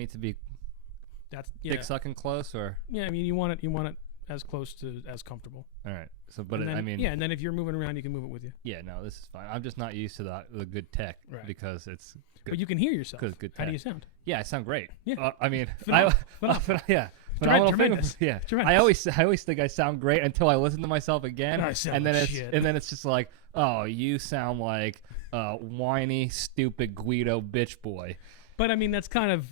need to be That's dick sucking close, or yeah. I mean, you want it as close to as comfortable. all right. So, but And then, I mean, yeah, and then if you're moving around, you can move it with you. yeah, no, this is fine. I'm just not used to the good tech because it's good. But you can hear yourself. Good How do tech. you sound? Yeah, I sound great. Yeah. I mean, Phenomenal. Tremendous. Yeah. Tremendous. I always think I sound great until I listen to myself again, I sound and then like it's shit. and then it's just like, oh, you sound like whiny, stupid Guido bitch boy. But I mean, that's kind of,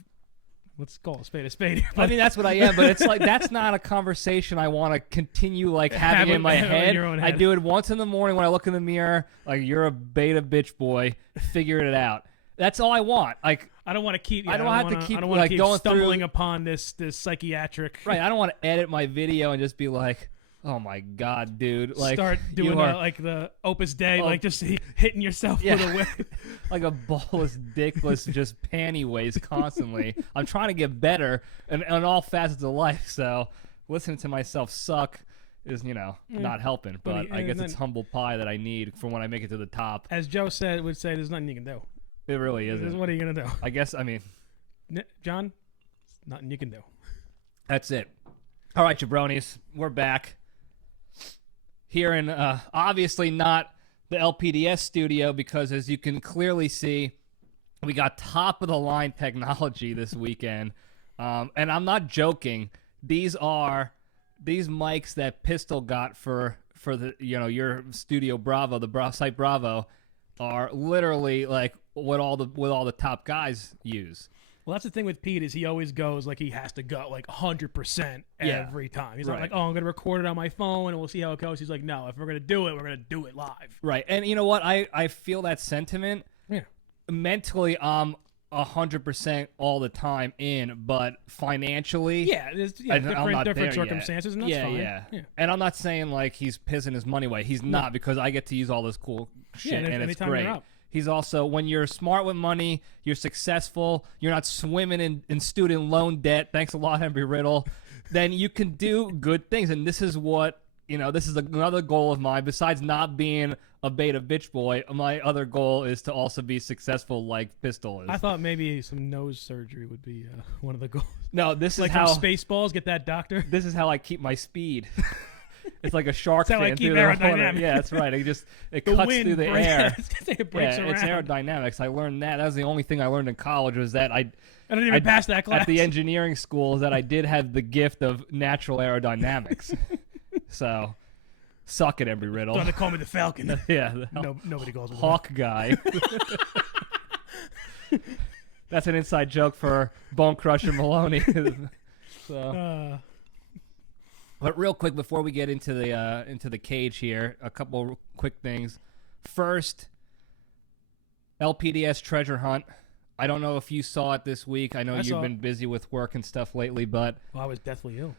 let's call a spade a spade. I mean, that's what I am, but it's like that's not a conversation I want to continue like having in my head. Your own head. I do it once in the morning when I look in the mirror, like you're a beta bitch boy, figure it out. That's all I want. Like I don't want to keep. Yeah, I don't have to keep I don't want like to keep going stumbling through upon this psychiatric. right. I don't want to edit my video and just be like, oh my god, dude! Like Start doing you are, like the Opus Dei, like just hitting yourself with a whip. like a ballless, dickless, just panty waist constantly. I'm trying to get better in all facets of life. So listening to myself suck is, not helping. But I guess it's humble pie that I need for when I make it to the top. As Joe would say, there's nothing you can do. It really isn't. What are you gonna do? I guess. I mean, John, nothing you can do. That's it. All right, jabronis, we're back. Here in obviously not the LPDS studio because, as you can clearly see, we got top of the line technology this weekend, and I'm not joking. These mics that Pistol got for the your Studio Bravo, the site Bravo, are literally like what all the top guys use. Well, that's the thing with Pete is he always goes like he has to go like 100% every time. He's not like, oh, I'm going to record it on my phone and we'll see how it goes. He's like, no, if we're going to do it, we're going to do it live. Right. And you know what? I feel that sentiment. Yeah. Mentally, I'm 100% all the time in, but financially, there's different circumstances, and that's fine. Yeah. And I'm not saying like he's pissing his money away. He's not, because I get to use all this cool shit, and it's great. He's also, when you're smart with money, you're successful, you're not swimming in student loan debt, thanks a lot, Henry Riddle, then you can do good things. And this is what, this is another goal of mine. Besides not being a beta bitch boy, my other goal is to also be successful like Pistol is. I thought maybe some nose surgery would be one of the goals. No, this is like how Spaceballs, get that doctor. This is how I keep my speed. It's like a shark fin through the water. Aerodynamics. Yeah, that's right. It cuts through the air. It breaks around. It's aerodynamics. I learned that. That was the only thing I learned in college, was that I didn't even pass that class. At the engineering school, is that I did have the gift of natural aerodynamics. So, suck it, Embry Riddle. They call me the Falcon. Yeah. Nobody calls me Hawk guy. That's an inside joke for Bone Crusher Maloney. So. But real quick, before we get into the cage here, a couple quick things. First, LPDS treasure hunt. I don't know if you saw it this week. I know you've been busy with work and stuff lately, but I was deathly ill.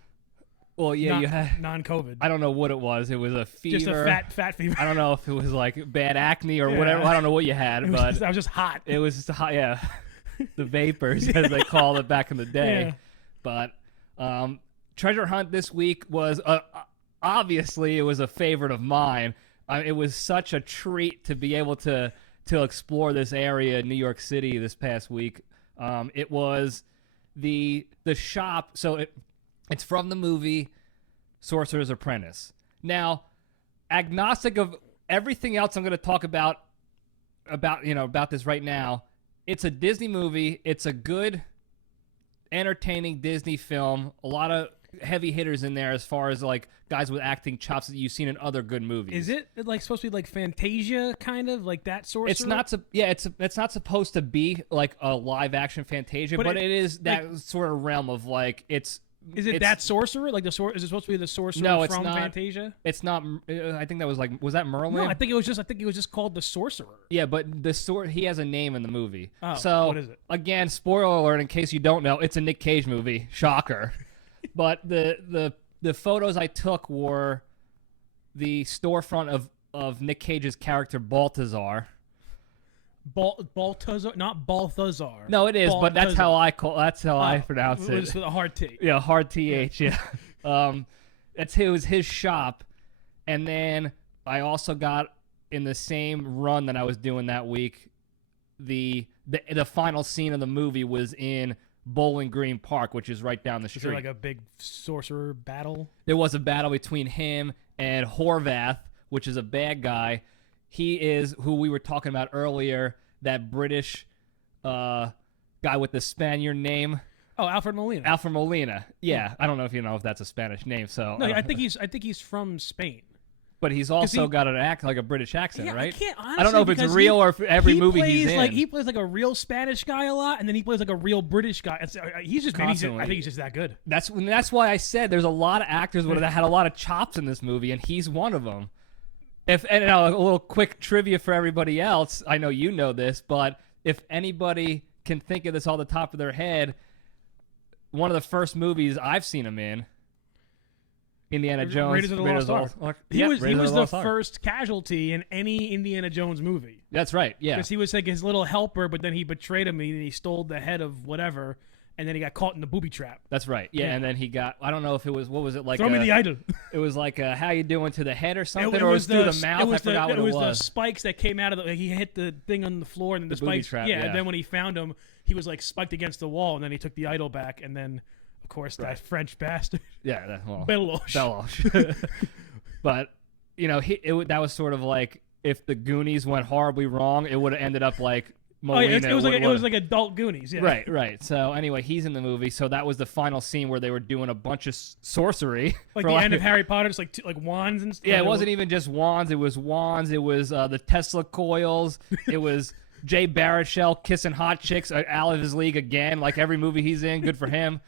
Well, yeah, you had non-COVID. I don't know what it was. It was a fever. Just a fat fever. I don't know if it was like bad acne or whatever. I don't know what you had, I was just hot. It was just hot. Yeah, the vapors, as they called it back in the day. Yeah. But treasure hunt this week was obviously it was a favorite of mine. It was such a treat to be able to explore this area in New York City this past week. It was the shop. So it's from the movie Sorcerer's Apprentice. Now, agnostic of everything else I'm going to talk about this right now, it's a Disney movie. It's a good, entertaining Disney film. A lot of heavy hitters in there as far as like guys with acting chops that you've seen in other good movies. Is it like supposed to be like Fantasia kind of like that Sorcerer? It's not. It's not supposed to be like a live action Fantasia, but it is that sort of realm of like it's. Is it that Sorcerer? Like is it supposed to be the Sorcerer from Fantasia? It's not. I think that was that Merlin? No, I think it was just called the Sorcerer. Yeah, but he has a name in the movie. Oh, so what is it? Again, spoiler alert in case you don't know, it's a Nick Cage movie. Shocker. But the photos I took were the storefront of Nick Cage's character Balthazar. Balthazar, not Balthazar. No, it is, Balthazar. but that's how I pronounce it. It was with a hard T. Yeah, hard TH. Yeah. It was his shop, and then I also got in the same run that I was doing that week. The final scene of the movie was in Bowling Green Park, which is right down the Is street. there like a big sorcerer battle? There was a battle between him and Horvath, which is a bad guy. He is who we were talking about earlier, that British guy with the Spaniard name. Oh, Alfred Molina. Alfred Molina. Yeah, I don't know if that's a Spanish name. So No, I think he's from Spain. But he's also got an act like a British accent, Yeah, right? I can't honestly. I don't know if it's real or if every movie he's in. He plays like a real Spanish guy a lot, and then he plays like a real British guy. He's just maybe. I think he's just that good. That's why I said there's a lot of actors that had a lot of chops in this movie, and he's one of them. And now a little quick trivia for everybody else. I know you know this, but if anybody can think of this off the top of their head, one of the first movies I've seen him in. Indiana Jones. Raiders of the Lost Ark. He was the first casualty in any Indiana Jones movie. That's right, yeah. Because he was like his little helper, but then he betrayed him and he stole the head of whatever, and then he got caught in the booby trap. That's right, yeah. And then he got, I don't know if it was, what was it like? Throw me the idol. It was like, how you doing to the head or something, or it was through the mouth, I forgot what it was. It was the spikes that came out of he hit the thing on the floor, and then the spikes. Trap, yeah, and then when he found him, he was like spiked against the wall, and then he took the idol back, and then... Of course, that French bastard. Yeah, Beloche. But that was sort of like if the Goonies went horribly wrong, it would have ended up like Molina. It was like adult Goonies. Yeah. Right. So anyway, he's in the movie. So that was the final scene where they were doing a bunch of sorcery, like the end of Harry Potter, just like wands and stuff. Yeah, it wasn't even just wands. It was the Tesla coils. It was Jay Baruchel kissing hot chicks out of his league again, like every movie he's in. Good for him.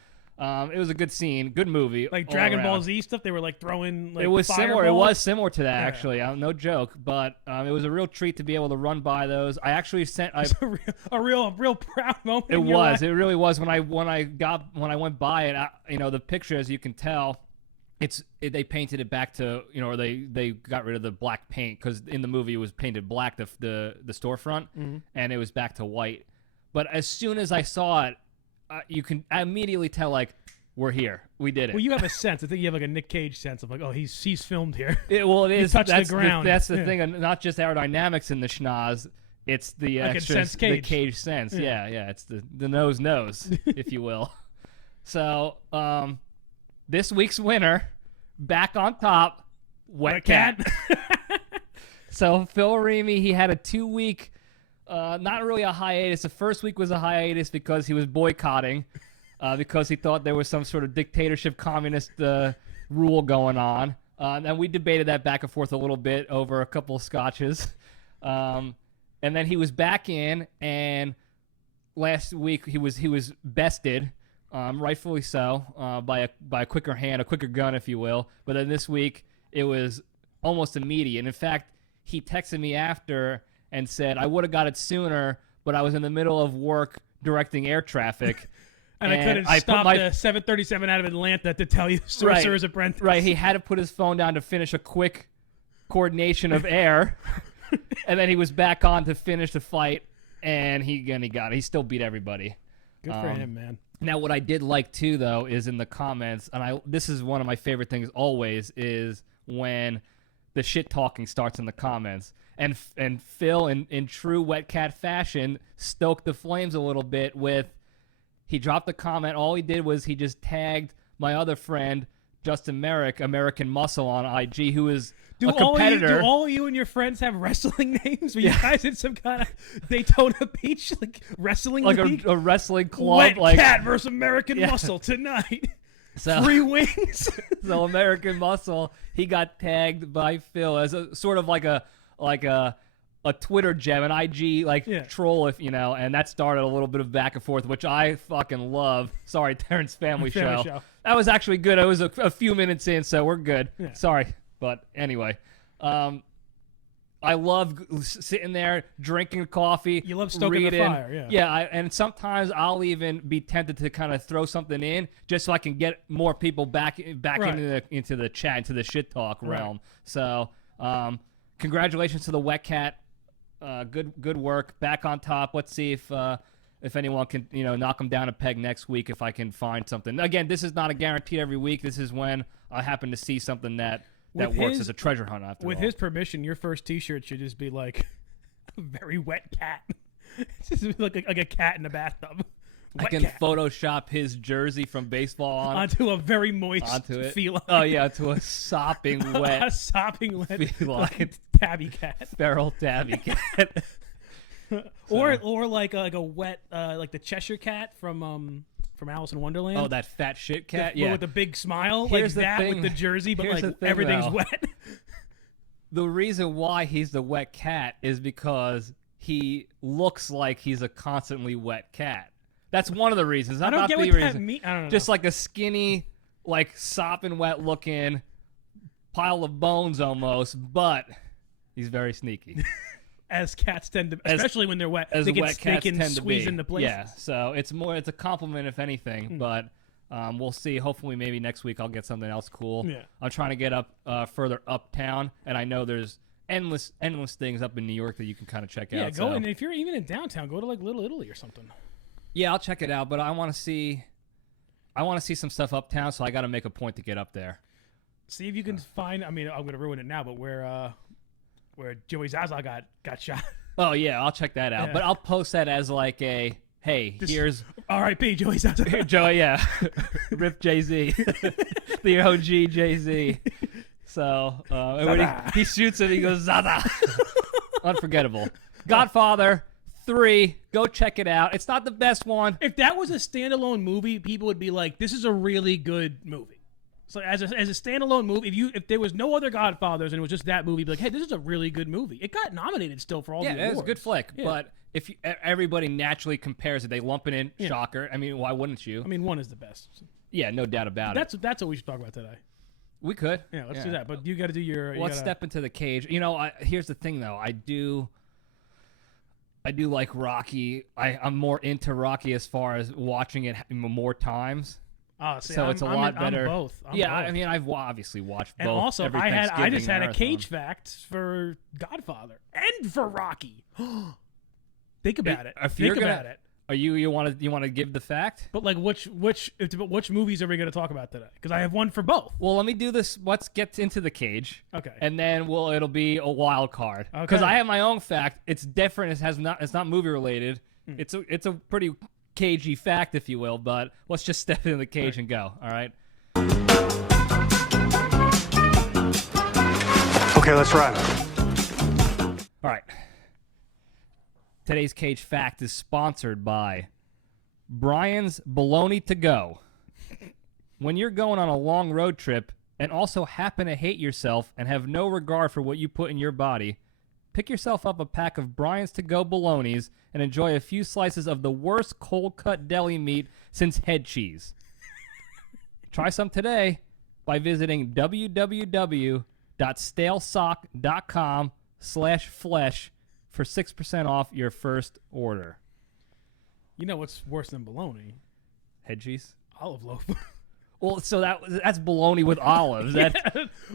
It was a good scene, good movie. Like Dragon Ball Z stuff, they were like throwing. Like, it was fireballs. similar. It was similar to that, actually. No joke, but it was a real treat to be able to run by those. I actually sent a real proud moment. It was. It really was when I went by it. The picture, as you can tell, they painted it back to or they got rid of the black paint because in the movie it was painted black the storefront, and it was back to white. But as soon as I saw it. You can immediately tell, like, we're here. We did it. Well, you have a sense. I think you have like a Nick Cage sense of like, oh, he's filmed here. It is. That's the ground. That's the thing. Not just aerodynamics in the schnoz. It's the extras, the Cage sense. Yeah. It's the nose, if you will. So, this week's winner, back on top, Wet Cat. So Phil Remy, he had a 2-week. Not really a hiatus. The first week was a hiatus because he was boycotting, because he thought there was some sort of dictatorship communist rule going on. And we debated that back and forth a little bit over a couple of scotches. And then he was back in, and last week he was bested, rightfully so, by a quicker hand, a quicker gun, if you will. But then this week it was almost immediate. In fact, he texted me after and said, I would have got it sooner, but I was in the middle of work directing air traffic. and I couldn't stop the 737 out of Atlanta to tell you Sorcerer's Apprentice. Right, he had to put his phone down to finish a quick coordination of air, and then he was back on to finish the fight, and he got it. He still beat everybody. Good for him, man. Now, what I did like, too, though, is in the comments, and this is one of my favorite things always, is when the shit-talking starts in the comments. And Phil, in true Wet Cat fashion, stoked the flames a little bit with, he dropped the comment. All he did was he just tagged my other friend, Justin Merrick, American Muscle on IG, who is a competitor. Do all you and your friends have wrestling names? Were you guys in some kind of Daytona Beach wrestling league? Like a wrestling club. Wet Cat versus American Muscle tonight. So, free wings. So American Muscle, he got tagged by Phil as a sort of like a Twitter gem, an IG troll, and that started a little bit of back and forth, which I fucking love. Sorry, Terrence Family Show. That was actually good. It was a few minutes in, so we're good. Yeah. Sorry, but anyway, I love sitting there drinking coffie. You love stoking the fire, yeah. And sometimes I'll even be tempted to kind of throw something in just so I can get more people back into the chat, into the shit talk realm. So, congratulations to the Wet Cat. Good work. Back on top. Let's see if anyone can knock him down a peg next week if I can find something. Again, this is not a guarantee every week. This is when I happen to see something that works as a treasure hunt after all. With his permission, your first T-shirt should just be like a very wet cat. It's just like a cat in a bathtub. I can Photoshop his jersey from baseball onto a very moist feline. Oh yeah, to a sopping wet, a sopping wet feline. Tabby cat, feral tabby cat, or like a wet like the Cheshire cat from Alice in Wonderland. Oh, that fat shit cat, with the big smile, like that with the jersey, but like everything's wet. The reason why he's the wet cat is because he looks like he's a constantly wet cat. That's one of the reasons. I don't get what that means. I don't know. Just like a skinny, like sopping wet looking pile of bones almost, but he's very sneaky. As cats tend to, especially when they're wet, they can squeeze into places. Yeah, so it's a compliment if anything, but we'll see. Hopefully maybe next week I'll get something else cool. Yeah. I'm trying to get up further uptown, and I know there's endless things up in New York that you can kind of check out. Yeah, go and if you're even in downtown, go to like Little Italy or something. Yeah, I'll check it out, but I want to see some stuff uptown, so I got to make a point to get up there. See if you can find. I mean, I'm going to ruin it now, but where Joey Zaza got shot. Oh yeah, I'll check that out. Yeah. But I'll post that as like a here's R.I.P. Joey Zaza. Joey, yeah, rip Jay-Z, the OG Jay-Z. So when he shoots it, he goes Zaza. Unforgettable. Godfather 3, go check it out. It's not the best one. If that was a standalone movie, people would be like, "This is a really good movie." So as a standalone movie, if there was no other Godfathers and it was just that movie, be like, "Hey, this is a really good movie." It got nominated still for all the awards. Yeah, it's a good flick. Yeah. But if everybody naturally compares it, they lump it in. Shocker. I mean, why wouldn't you? I mean, 1 is the best. Yeah, no doubt about it. That's what we should talk about today. We could. Yeah, let's do that. But you got to do your. Let's step into the cage. You know, here's the thing though. I do like Rocky. I'm more into Rocky as far as watching it more times. So it's a lot better. I'm both. I mean, I've obviously watched both. And also, I just had a cage fact for Godfather and for Rocky. Think about it. Think about it. Are you want to give the fact? But like which movies are we going to talk about today? Because I have one for both. Well, let me do this. Let's get into the cage. Okay. And then it'll be a wild card. Okay. Because I have my own fact. It's different. It's not movie related. It's a pretty cagey fact, if you will. But let's just step into the cage and go. All right. Okay, let's run. All right. Today's cage fact is sponsored by Brian's Bologna to Go. When you're going on a long road trip and also happen to hate yourself and have no regard for what you put in your body, pick yourself up a pack of Brian's to Go bolognas and enjoy a few slices of the worst cold-cut deli meat since head cheese. Try some today by visiting www.stalesock.com/flesh for 6% off your first order. You know what's worse than bologna? Head cheese? Olive loaf. Well, so that's bologna with olives. Yeah,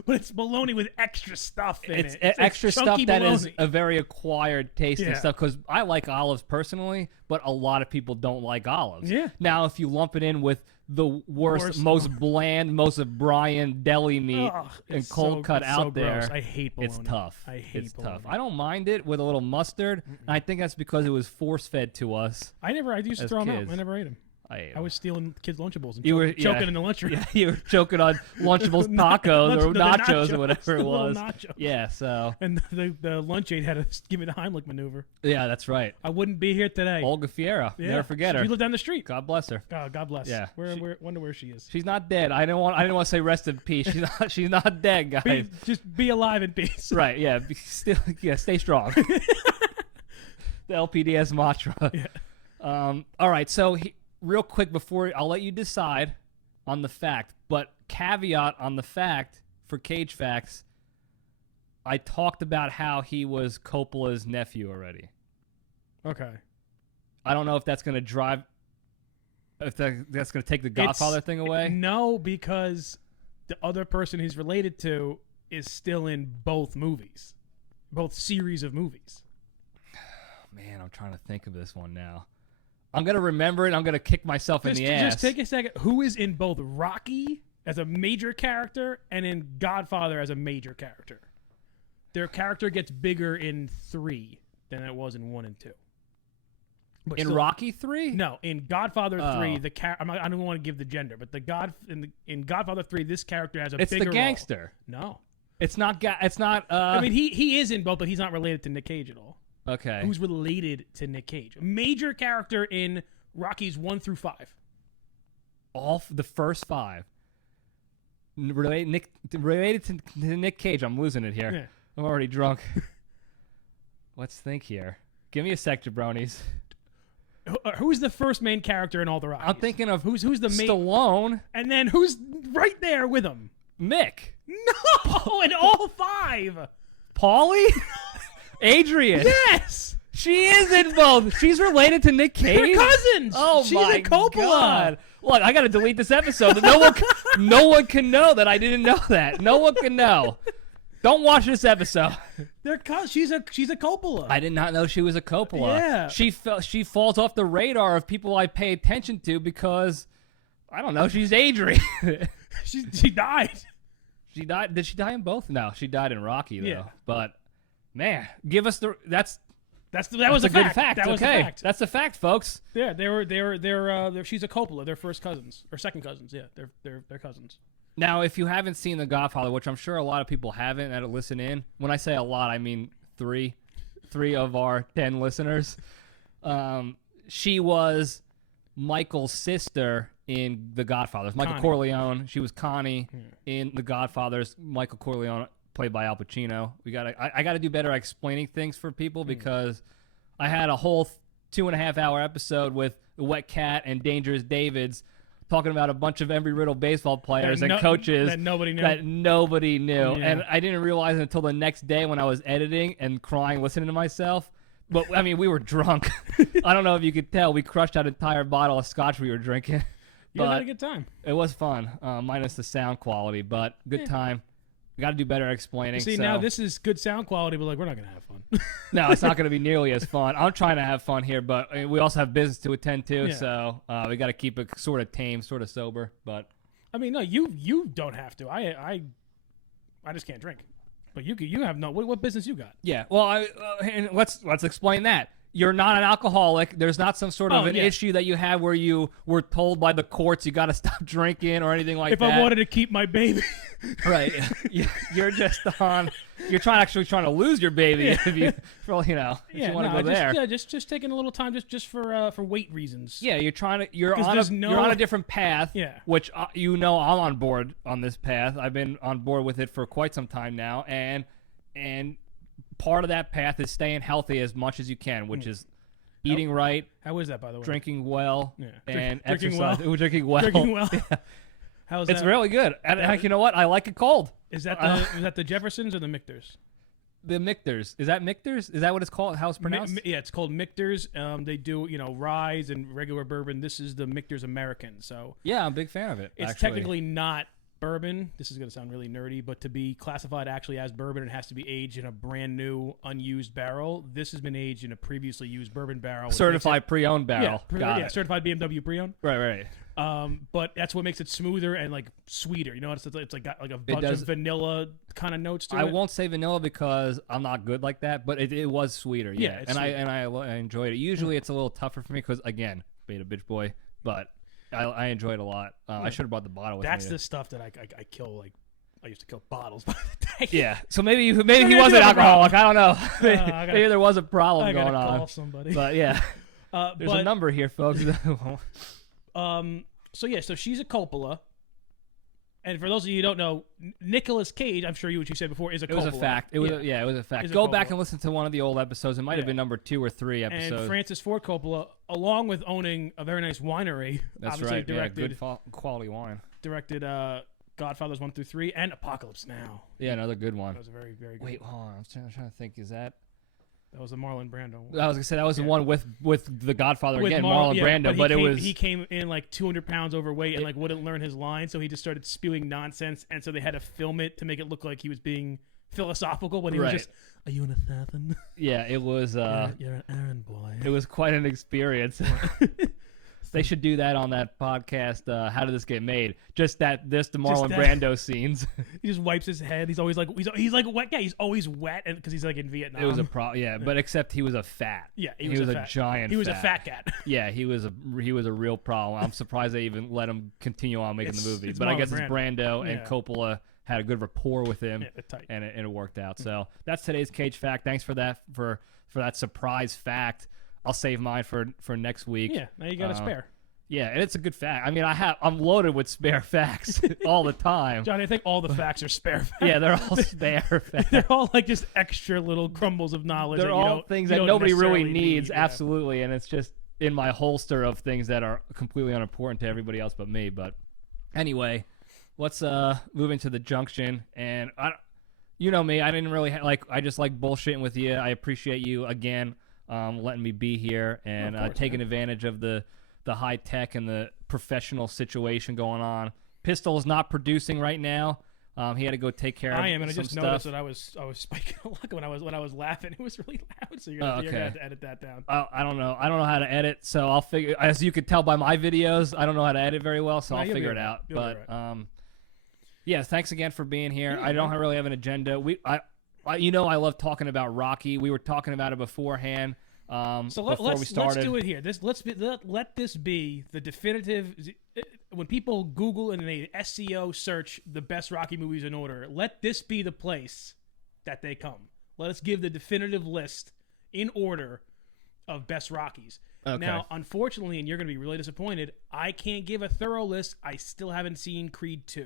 but it's bologna with extra stuff in it. It's extra stuff bologna. That is a very acquired taste and stuff. Because I like olives personally, but a lot of people don't like olives. Yeah. Now, if you lump it in with the worst most bland, most of Brian deli meat and cold cut out there, gross. I hate bologna. It's tough. I hate bologna. Tough. I don't mind it with a little mustard. And I think that's because it was force fed to us. I used to throw them out. I never ate them. I was stealing kids' Lunchables and choking in the lunchroom. Yeah, you were choking on Lunchables tacos or nachos or whatever it was. Nachos. Yeah, so. And the lunch aide had to give me the Heimlich maneuver. Yeah, that's right. I wouldn't be here today. Olga Fiera. Yeah. Never forget her. She lived down the street. God bless her. God bless. Yeah. Wonder where she is. She's not dead. I didn't want to say rest in peace. She's not dead, guys. Just be alive in peace. Right, yeah. Stay strong. The LPDS mantra. Yeah. All right, so real quick before I'll let you decide on the fact, but caveat on the fact for Cage Facts, I talked about how he was Coppola's nephew already. Okay. I don't know if that's going to drive, if that's going to take the Godfather thing away. No, because the other person he's related to is still in both movies, both series of movies. Man, I'm trying to think of this one now. I'm going to remember it. I'm going to kick myself in the ass. Just take a second. Who is in both Rocky as a major character and in Godfather as a major character? Their character gets bigger in 3 than it was in 1 and 2. But In still- Rocky 3? No, in Godfather 3, Oh. I don't want to give the gender, but in Godfather 3, this character has a It's bigger the gangster. role. No. It's not. It's not. I mean, he is in both, but he's not related to Nick Cage at all. Okay. Who's related to Nick Cage? A major character in Rockies 1 through 5. The first 5. Related to Nick Cage. I'm losing it here. Yeah. I'm already drunk. Let's think here. Give me a sec, jabronis. Who's the first main character in all the Rockies? I'm thinking of who's the main, Stallone. and then who's right there with him? Mick. No, in all 5. Paulie. Adrian. Yes, She is in both. She's related to Nick Cage. they're cousins. Oh She's my a Coppola. God! Look, I gotta delete this episode. No one can know that I didn't know that. No one can know. Don't watch this episode. They're she's a Coppola. I did not know she was a Coppola. Yeah. She falls off the radar of people I pay attention to because I don't know. She's Adrian. She died. She died. Did she die in both? No, she died in Rocky though. Yeah. But man, give us that was a good fact. That was a okay. fact. That's a fact, folks. Yeah, they're she's a Coppola. They're first cousins or second cousins. Yeah, they're cousins. Now, if you haven't seen The Godfather, which I'm sure a lot of people haven't that listen in, when I say a lot, I mean three of our 10 listeners. She was Michael's sister in The Godfathers. Michael Connie. Corleone. She was Connie in The Godfathers. Michael Corleone, played by Al Pacino. I gotta do better at explaining things for people because I had a whole 2.5-hour episode with the Wet Cat and Dangerous Davids talking about a bunch of Embry-Riddle baseball players and coaches that nobody knew. Yeah. And I didn't realize it until the next day when I was editing and crying listening to myself. But, I mean, we were drunk. I don't know if you could tell. We crushed that entire bottle of scotch we were drinking. You had a good time. It was fun, minus the sound quality, but good time. We got to do better at explaining. See, now this is good sound quality, but like we're not gonna have fun. No, it's not going to be nearly as fun. I'm trying to have fun here, but we also have business to attend to, Yeah. so we got to keep it sort of tame, sort of sober. But I mean, no, you don't have to. I just can't drink. But you have no. What business you got? yeah, well, and let's explain that. You're not an alcoholic. There's not some sort of an issue that you have where you were told by the courts you got to stop drinking or anything like If that. I wanted to keep my baby, Right. You're just on. You're trying to lose your baby if you want to go there. just taking a little time just for weight reasons. Yeah, you're 'Cause on a different path. Yeah. Which I'm on board on this path. I've been on board with it for quite some time now, and part of that path is staying healthy as much as you can, which is eating right, How is that, by the way? drinking well, Yeah. and Drinking exercise. well. Drinking well. Drinking well. How is It's that? really good. And you know what? I like it cold. Is that the Jeffersons or the Mictors? The Mictors. Is that Mictors? Is that what it's called? How it's pronounced? Yeah, it's called Mictors. They do rye and regular bourbon. This is the Mictors American. So Yeah, I'm a big fan of it. it's actually. technically not bourbon. This is going to sound really nerdy, but to be classified actually as bourbon, it has to be aged in a brand new, unused barrel. This has been aged in a previously used bourbon barrel. certified pre-owned barrel. Got it. certified BMW pre-owned. Right. But that's what makes it smoother and like sweeter. It's like got like a bunch does- of vanilla kind of notes to I it. won't say vanilla because I'm not good like that, but it was sweeter. Yeah, it's and sweet. I enjoyed it. Usually it's a little tougher for me because again, beta bitch boy, but I enjoyed it a lot. I should have brought the bottle with That's me. the stuff that I kill. Like I used to kill bottles by the day. Yeah, so maybe he was an have a alcoholic. I don't know. Maybe I there was a problem I gotta going call on. somebody. But yeah, there's but, a number here, folks. So she's a Coppola. And for those of you who don't know, Nicolas Cage, I'm sure what you said before, is a Coppola. It was a fact. It was a fact. Is a Go back Coppola. and listen to one of the old episodes. It might have been number 2 or 3 episodes. And Francis Ford Coppola, along with owning a very nice winery, That's obviously right. directed Good quality wine. Godfathers 1 through 3 and Apocalypse Now. Yeah, another good one. That was a very, very good. Wait, hold on. I'm trying to think. Is that? That was a Marlon Brando. I was gonna say that was the one with the Godfather With again, Marlon Brando, but he came in like 200 pounds overweight and like wouldn't learn his line, so he just started spewing nonsense, and so they had to film it to make it look like he was being philosophical, but he was just, "Are you an assassin? Yeah, it was. You're an errand boy." It was quite an experience. They should do that on that podcast. How did this get made? Just the Marlon that. Brando scenes. He just wipes his head. He's always like he's like wet. Yeah, he's always wet because he's like in Vietnam. It was a problem. Yeah, but except he was a fat. Yeah, he was a giant. He was fat. a fat cat. Yeah, he was a real problem. I'm surprised they even let him continue on making the movie. But I guess it's Brando and Coppola had a good rapport with him, and it worked out. So that's today's Cage Fact. Thanks for that for that surprise fact. I'll save mine for next week. Yeah, now you got a spare. Yeah, and it's a good fact. I mean, I'm loaded with spare facts all the time. Johnny, I think all the facts are spare facts. Yeah, they're all spare facts. They're all like just extra little crumbles of knowledge. They're all things that nobody really needs, absolutely, and it's just in my holster of things that are completely unimportant to everybody else but me. But anyway, let's move into the junction. And you know me, I didn't really I just like bullshitting with you. I appreciate you again letting me be here and taking advantage of the high tech and the professional situation going on. Pistol is not producing right now. He had to go take care of I am, and I some just stuff. noticed that I was spiking a lot when I was laughing. It was really loud, so you're gonna have to edit that down. I don't know. I don't know how to edit, so I'll figure. As you could tell by my videos, I don't know how to edit very well, so I'll figure it out. But yeah, thanks again for being here. I don't really have an agenda. I love talking about Rocky. We were talking about it beforehand. So let's do it here. Let this be the definitive. When people Google and they SEO search the best Rocky movies in order, let this be the place that they come. Let us give the definitive list in order of best Rockies. Okay. Now, unfortunately, and you're going to be really disappointed, I can't give a thorough list. I still haven't seen Creed 2.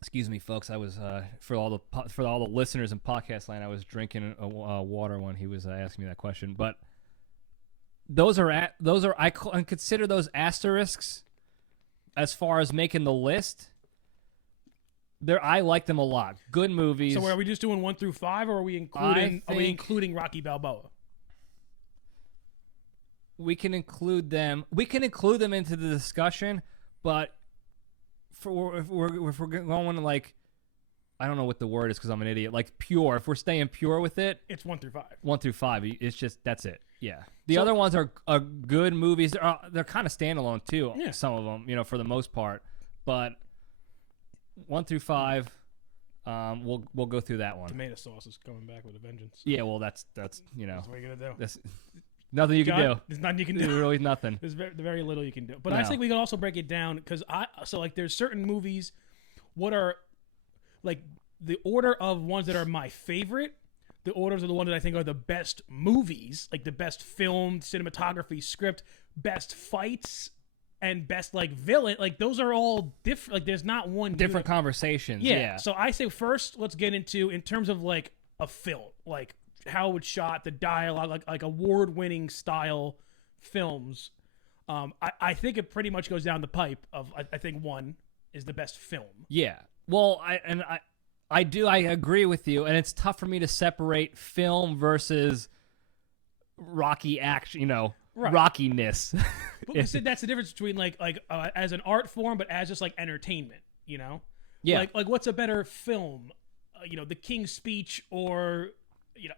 Excuse me, folks. I was for all the listeners in podcast land. I was drinking water when he was asking me that question. But those are I consider those asterisks as far as making the list. I like them a lot. Good movies. So are we just doing 1 through 5, or are we including Rocky Balboa? We can include them. We can include them into the discussion, but. If we're going like, I don't know what the word is because I'm an idiot. Like pure. If we're staying pure with it, it's 1 through 5. 1 through 5. It's just that's it. Yeah. The other ones are good movies. They're kind of standalone too. Yeah. Some of them, for the most part. But 1 through 5, we'll go through that one. Tomato sauce is coming back with a vengeance. Yeah. Well, that's That's what you're gonna do. Nothing you can do. There's nothing you can do. There's really nothing. There's very little you can do. But I think we can also break it down because there's certain movies. What are like the order of ones that are my favorite? The orders of the ones that I think are the best movies, like the best film, cinematography, script, best fights, and best like villain. Like those are all different. Like there's not one different conversations. Yeah. So I say first, let's get into in terms of like a film, like. How it was shot, the dialogue, like award-winning style films. I think it pretty much goes down the pipe of I think 1 is the best film. Yeah. Well, I agree with you, and it's tough for me to separate film versus Rocky action, right. Rockiness. But that's the difference between like as an art form, but as just like entertainment, Yeah. Like what's a better film? The King's Speech or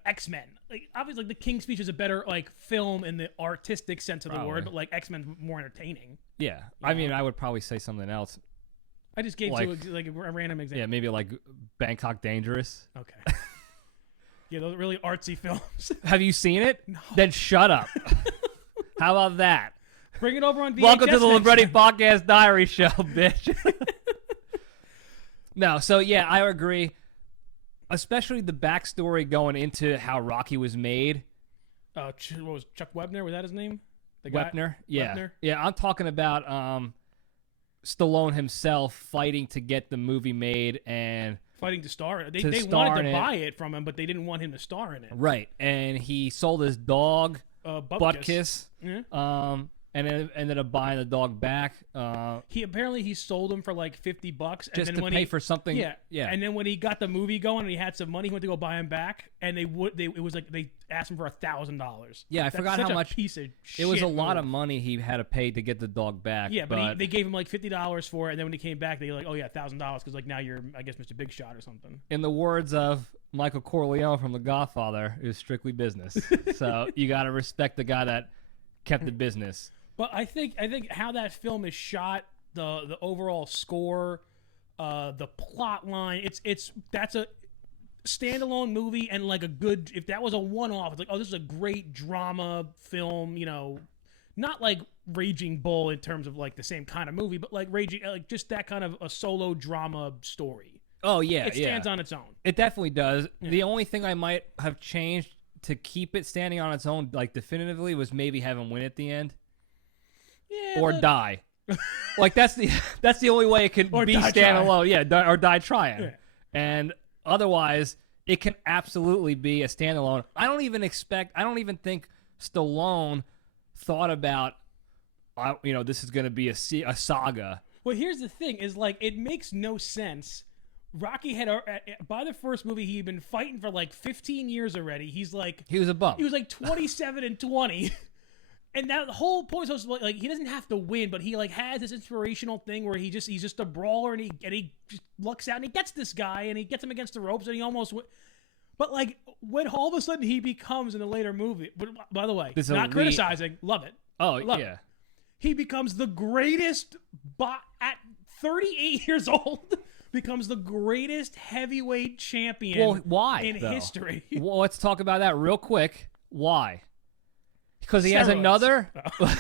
X-Men. Like obviously, The King's Speech is a better like film in the artistic sense of the word, but like X-Men's more entertaining. Yeah, I mean, I would probably say something else. I just gave like a random example. Yeah, maybe like Bangkok Dangerous. Okay. Yeah, those are really artsy films. Have you seen it? No. Then shut up. How about that? Bring it over on VHS. Welcome to the Libretti Podcast Diary Show, bitch. No, so yeah, I agree. Especially the backstory going into how Rocky was made. What was Chuck Webner? Was that his name? Webner? Yeah. Webner? Yeah, I'm talking about Stallone himself fighting to get the movie made and... Fighting to star in it. They wanted to buy it from him, but they didn't want him to star in it. Right. And he sold his dog, Buttkiss. Yeah. And then ended up buying the dog back. He sold him for like $50, just and then to pay for something. Yeah. Yeah. And then when he got the movie going and he had some money, he went to go buy him back, and it was like they asked him for $1,000. Yeah, I forgot how much. Piece of shit. It was a lot of money he had to pay to get the dog back. Yeah, but they gave him like $50 for it, and then when he came back, they were like, oh yeah, $1,000 because like now you're, I guess, Mr. Big Shot or something. In the words of Michael Corleone from The Godfather, it was strictly business. So you got to respect the guy that kept the business. But I think how that film is shot, the overall score, the plot line, that's a standalone movie, and like a good, if that was a one-off, it's like, oh, this is a great drama film, you know, not like Raging Bull in terms of like the same kind of movie, but like just that kind of a solo drama story. Oh yeah, it stands on its own. It definitely does. Yeah. The only thing I might have changed to keep it standing on its own, like definitively, was maybe have him win at the end, or die. Like that's the only way it can be standalone. Yeah, or die trying. Yeah. And otherwise, it can absolutely be a standalone. I don't even think Stallone thought about, this is going to be a saga. Well, here's the thing: is like it makes no sense. Rocky had, by the first movie, he had been fighting for like 15 years already. He was a bum. He was like 27 and 20. And that the whole point was like he doesn't have to win, but he like has this inspirational thing where he's just a brawler, and he just lucks out and he gets this guy and he gets him against the ropes and he almost but like when all of a sudden he becomes in the later movie, but by the way, not criticizing, love it. Oh, love it. He becomes the greatest at 38 years old. Becomes the greatest heavyweight champion in history. Well, let's talk about that real quick. Why? Because he has another. Oh.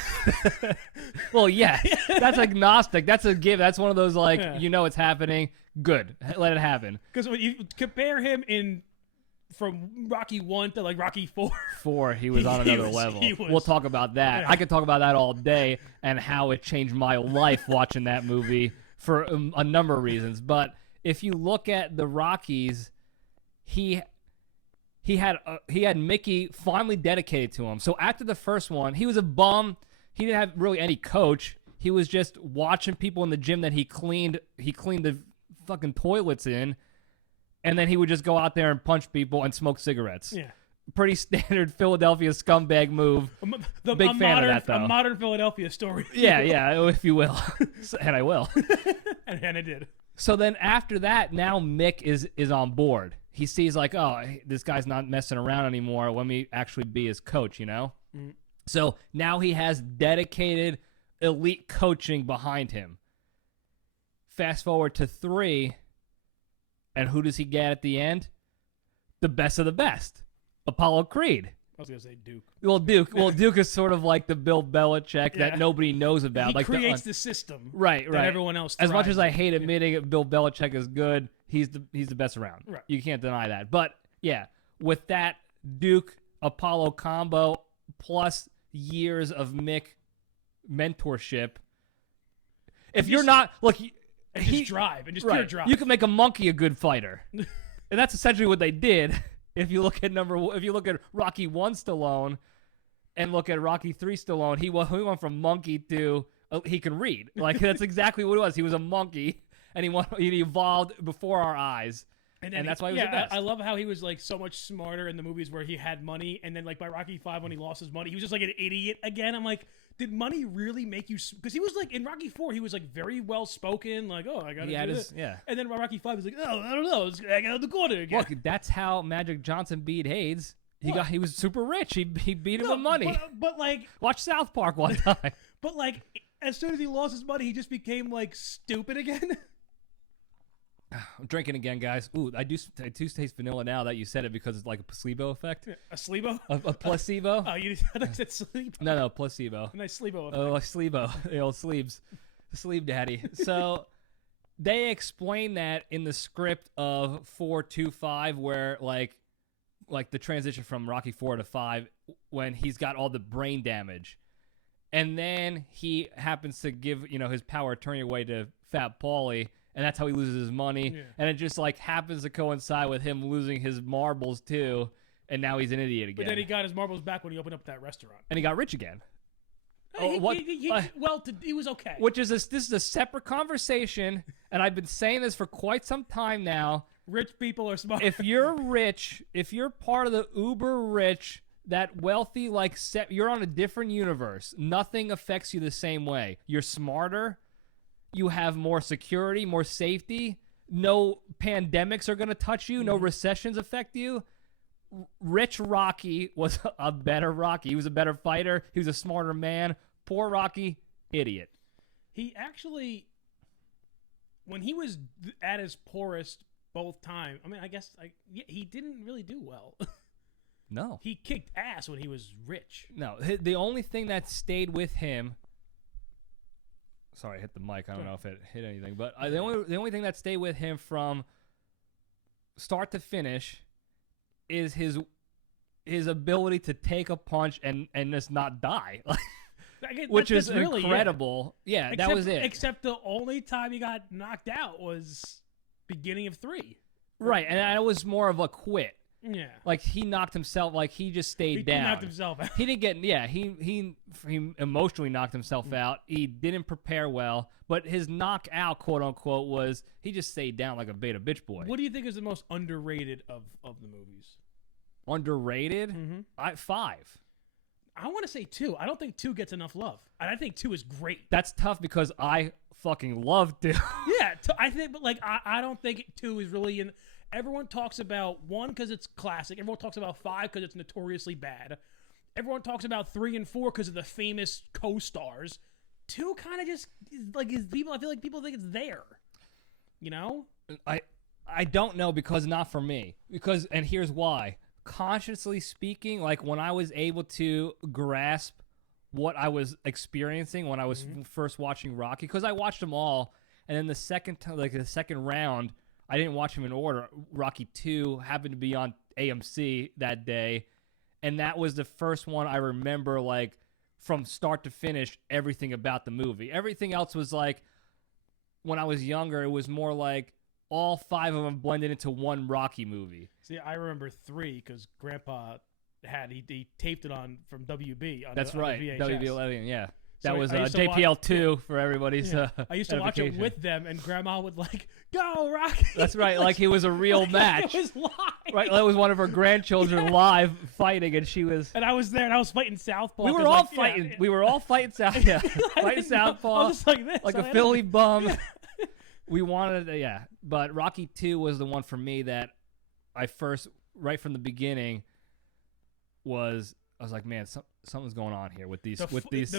Well, yeah, that's agnostic. That's a give. That's one of those it's happening. Good, let it happen. Because when you compare him from Rocky 1 to like Rocky 4, he was on another level. We'll talk about that. Yeah. I could talk about that all day and how it changed my life watching that movie for a number of reasons. But if you look at the Rockies, he had Mickey finally dedicated to him. So after the first one, he was a bum. He didn't have really any coach. He was just watching people in the gym that he cleaned the fucking toilets in, and then he would just go out there and punch people and smoke cigarettes. Yeah. Pretty standard Philadelphia scumbag move. Big fan of that, though. A modern Philadelphia story. Yeah, if you will. And I will. and I did. So then after that, now Mick is on board. He sees like, oh, this guy's not messing around anymore. Let me actually be his coach, Mm. So now he has dedicated elite coaching behind him. Fast forward to 3, and who does he get at the end? The best of the best, Apollo Creed. I was going to say Duke. Well, Duke is sort of like the Bill Belichick that nobody knows about. He creates the system that everyone else thrives. As much as I hate admitting it, Bill Belichick is good, he's the best around. Right. You can't deny that. But, yeah, with that Duke-Apollo combo plus years of Mick mentorship, you're not... Look, just drive, and just pure drive. You can make a monkey a good fighter. And that's essentially what they did. If you look at Rocky 1 Stallone and look at Rocky 3 Stallone, he went from monkey to he can read. Like that's exactly what it was. He was a monkey and he evolved before our eyes. And that's why he was the best. I love how he was like so much smarter in the movies where he had money, and then like by Rocky 5 when he lost his money, he was just like an idiot again. I'm like, did money really make you? Because he was like in Rocky 4, he was like very well spoken, like I gotta do this. Yeah. And then by Rocky 5, he's like, oh, I don't know, I got out the corner again. Look, that's how Magic Johnson beat Hayes. He was super rich. He beat him with money. But like, watch South Park one time. But like, as soon as he lost his money, he just became like stupid again. I'm drinking again, guys. Ooh, I do taste vanilla now that you said it because it's like a placebo effect. A sleebo? A placebo? Oh, you said sleep. No, placebo. A nice sleebo effect. Oh, a sleebo. The old sleeves. The sleeve daddy. So they explain that in the script of 4-2-5 where like the transition from Rocky 4 to 5 when he's got all the brain damage. And then he happens to give, his power of attorney away to Fat Paulie. And that's how he loses his money. Yeah. And it just like happens to coincide with him losing his marbles too. And now he's an idiot again. But then he got his marbles back when he opened up that restaurant. And he got rich again. He was okay. This is a separate conversation. And I've been saying this for quite some time now. Rich people are smart. If you're rich, if you're part of the uber rich, that wealthy, you're on a different universe. Nothing affects you the same way. You're smarter. You have more security, more safety. No pandemics are going to touch you. No recessions affect you. Rich Rocky was a better Rocky. He was a better fighter. He was a smarter man. Poor Rocky, idiot. He actually, when he was at his poorest both times, I mean, I guess he didn't really do well. No. He kicked ass when he was rich. No. The only thing that stayed with him. Sorry, I hit the mic. I don't know if it hit anything, but the only thing that stayed with him from start to finish is his ability to take a punch and just not die, which is really incredible. Yeah, that was it. Except the only time he got knocked out was beginning of 3. Right, and that was more of a quit. Yeah, like he knocked himself. Like he just stayed down. He knocked himself out. He didn't get. Yeah, he emotionally knocked himself out. He didn't prepare well, but his knockout, quote unquote, was he just stayed down like a beta bitch boy. What do you think is the most underrated of the movies? Underrated? 5. I want to say 2. I don't think 2 gets enough love, and I think 2 is great. That's tough because I fucking love 2. Yeah, I think, but like I don't think 2 is really in. Everyone talks about 1 because it's classic. Everyone talks about 5 because it's notoriously bad. Everyone talks about 3 and 4 because of the famous co-stars. 2 kind of just is people. I feel like people think it's there. You know? I don't know because not for me. And here's why. Consciously speaking, like when I was able to grasp what I was experiencing when I was first watching Rocky, because I watched them all, and then the second round. I didn't watch them in order. Rocky 2 happened to be on AMC that day, and that was the first one I remember, like, from start to finish, everything about the movie. Everything else was like, when I was younger, it was more like all 5 of them blended into one Rocky movie. See, I remember 3 because Grandpa he taped it on from WB. That's right, WB11, yeah. So that was JPL2 for everybody's. Yeah. I used to watch it with them, and Grandma would like, "Go, Rocky!" That's right, like he was a real match. It was live. Right, that was one of her grandchildren live fighting, and she was. And I was there, and I was fighting Southpaw. We were all fighting. Yeah. We were all fighting Southpaw. Yeah, fighting Southpaw. I was just like this, like a Philly bum. Yeah. We wanted, yeah. But Rocky 2 was the one for me that I first, right from the beginning, I was like, man, something's going on here with these programs, with these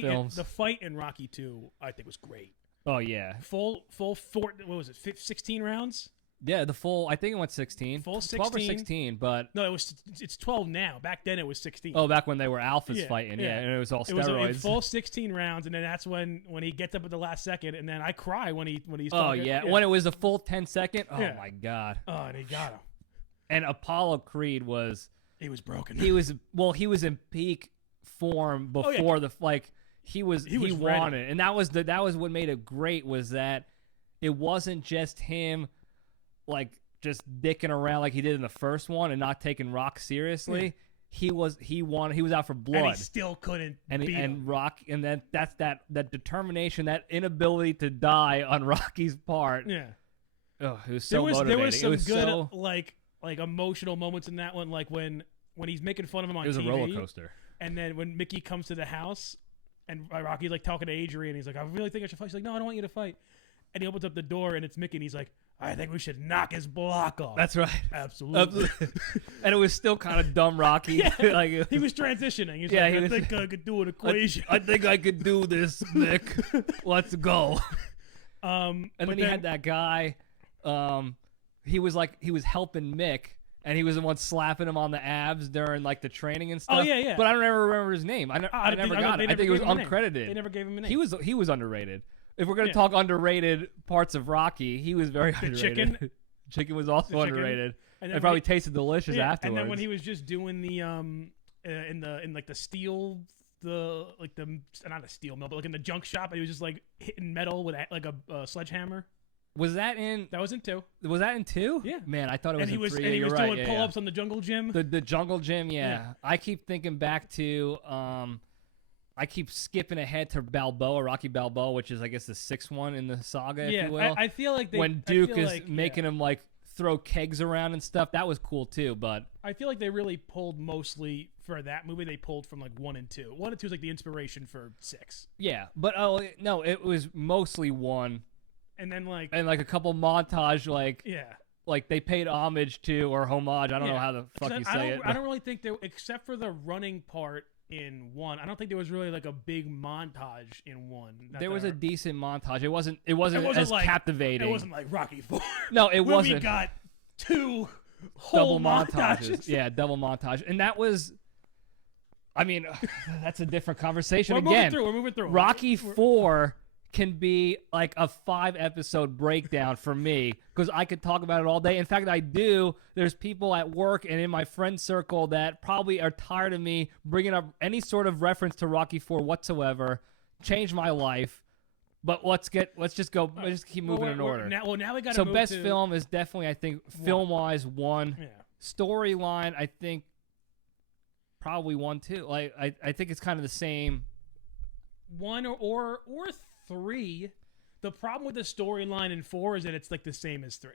films. The fight in Rocky 2, I think, was great. Oh yeah, full 4. What was it? 16 rounds. Yeah, the full. I think it went 16. Full 16. 12 or 16, but no, it's 12 now. Back then it was 16. Oh, back when they were alphas fighting, yeah, and it was all steroids. It was full 16 rounds, and then that's when he gets up at the last second, and then I cry when he's. Oh yeah, when it was a full 10-second. Oh my god. Oh, and he got him. And Apollo Creed was. He was broken. He was in peak form before he wanted it. And that was what made it great, was that it wasn't just him like just dicking around like he did in the first one and not taking Rock seriously. Yeah. He was out for blood. And he still couldn't beat him. Rock, and then that's that determination, that inability to die on Rocky's part. Yeah. Oh, it was so motivating. There was some good like emotional moments in that one, like when he's making fun of him on TV. It was a roller coaster. And then when Mickey comes to the house and Rocky's like talking to Adrian, he's like, I really think I should fight. She's like, no, I don't want you to fight. And he opens up the door and it's Mickey, and he's like, I think we should knock his block off. That's right. Absolutely. And it was still kind of dumb Rocky. Yeah. Like, he was transitioning. He's like, I think I could do an equation. I think I could do this, Mick. Let's go. And then he had that guy. He was helping Mick. And he was the one slapping him on the abs during like the training and stuff. Oh yeah. But I don't ever remember his name. I never got it. I think it was uncredited. They never gave him a name. He was underrated. If we're gonna talk underrated parts of Rocky, he was very underrated. Chicken was also underrated. And it probably tasted delicious afterwards. And then when he was just doing the in the steel, not a steel mill, but like in the junk shop, and he was just like hitting metal with like a sledgehammer. Was that in? That was in 2. Was that in 2? Yeah. Man, I thought it was in 3. And he was doing pull-ups on the jungle gym. The jungle gym, yeah. I keep thinking back to, I keep skipping ahead to Balboa, Rocky Balboa, which is, I guess, the 6th one in the saga, if you will. I feel like when Duke is making him, like, throw kegs around and stuff, that was cool, too, but... I feel like they really pulled mostly, for that movie, they pulled from, like, 1 and 2. 1 and 2 is, like, the inspiration for 6. Yeah, but, no, it was mostly 1. And then, like... And, like, a couple montage, like... Yeah. like they paid homage to or homage. I don't know how the fuck you say it. I don't really think there, except for the running part in 1. I don't think there was really like a big montage in 1. There was a decent montage. It wasn't as like, captivating. It wasn't like Rocky 4. No, it wasn't. We got 2 whole double montages. Yeah, double montage, and that was. I mean, that's a different conversation. We're moving through. Rocky 4 can be like a 5-episode breakdown for me because I could talk about it all day. In fact, I do. There's people at work and in my friend circle that probably are tired of me bringing up any sort of reference to Rocky 4 whatsoever. Changed my life. But let's just keep moving in order. Now we got to So move best to film is definitely, I think, film-wise, 1. Yeah. Storyline, I think, probably 1 too. Like I think it's kind of the same. 1 or 3. The problem with the storyline in 4 is that it's like the same as 3.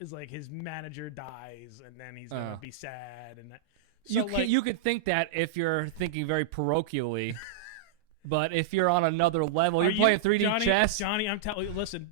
It's like his manager dies and then he's gonna be sad and that. So you could think that if you're thinking very parochially. But if you're on another level, you're playing 3D chess. Johnny, I'm telling you, listen,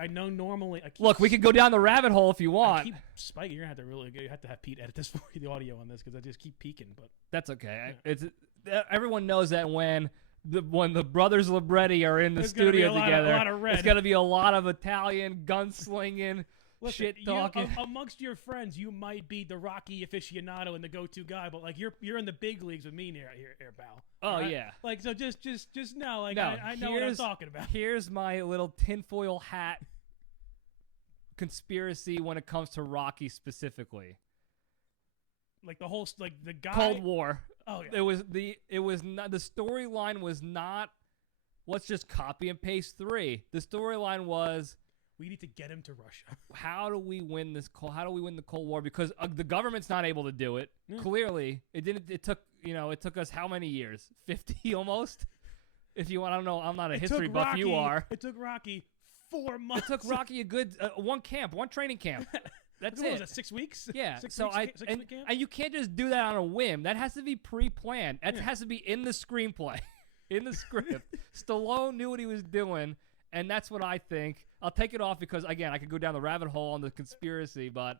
I know normally. Look, we could go down the rabbit hole if you want. I keep spiking. You're gonna have to have Pete edit this for you, the audio on this, because I just keep peeking. But that's okay. Yeah. Everyone knows that when the brothers Libretti are in the studio together, it's gonna be a lot of Italian gunslinging. Listen, shit talking. Amongst your friends, you might be the Rocky aficionado and the go-to guy, but like you're in the big leagues with me here, pal. Oh right? Yeah. Like so, just know, like no, I know what I'm talking about. Here's my little tinfoil hat conspiracy when it comes to Rocky specifically. Like the whole the guy. Cold War. Oh yeah. It was not the storyline was not. Let's just copy and paste 3. The storyline was. We need to get him to Russia. How do we win this? How do we win the Cold War? Because the government's not able to do it. Yeah. Clearly, it didn't. It took us how many years? 50 almost. If you want, I don't know. I'm not a history buff. You are. It took Rocky 4 months. It took Rocky a good one training camp. That's what it. was it, 6 weeks? Yeah. Six so weeks, and you can't just do that on a whim. That has to be pre-planned. That has to be in the screenplay, in the script. Stallone knew what he was doing, and that's what I think. I'll take it off because, again, I could go down the rabbit hole on the conspiracy, but...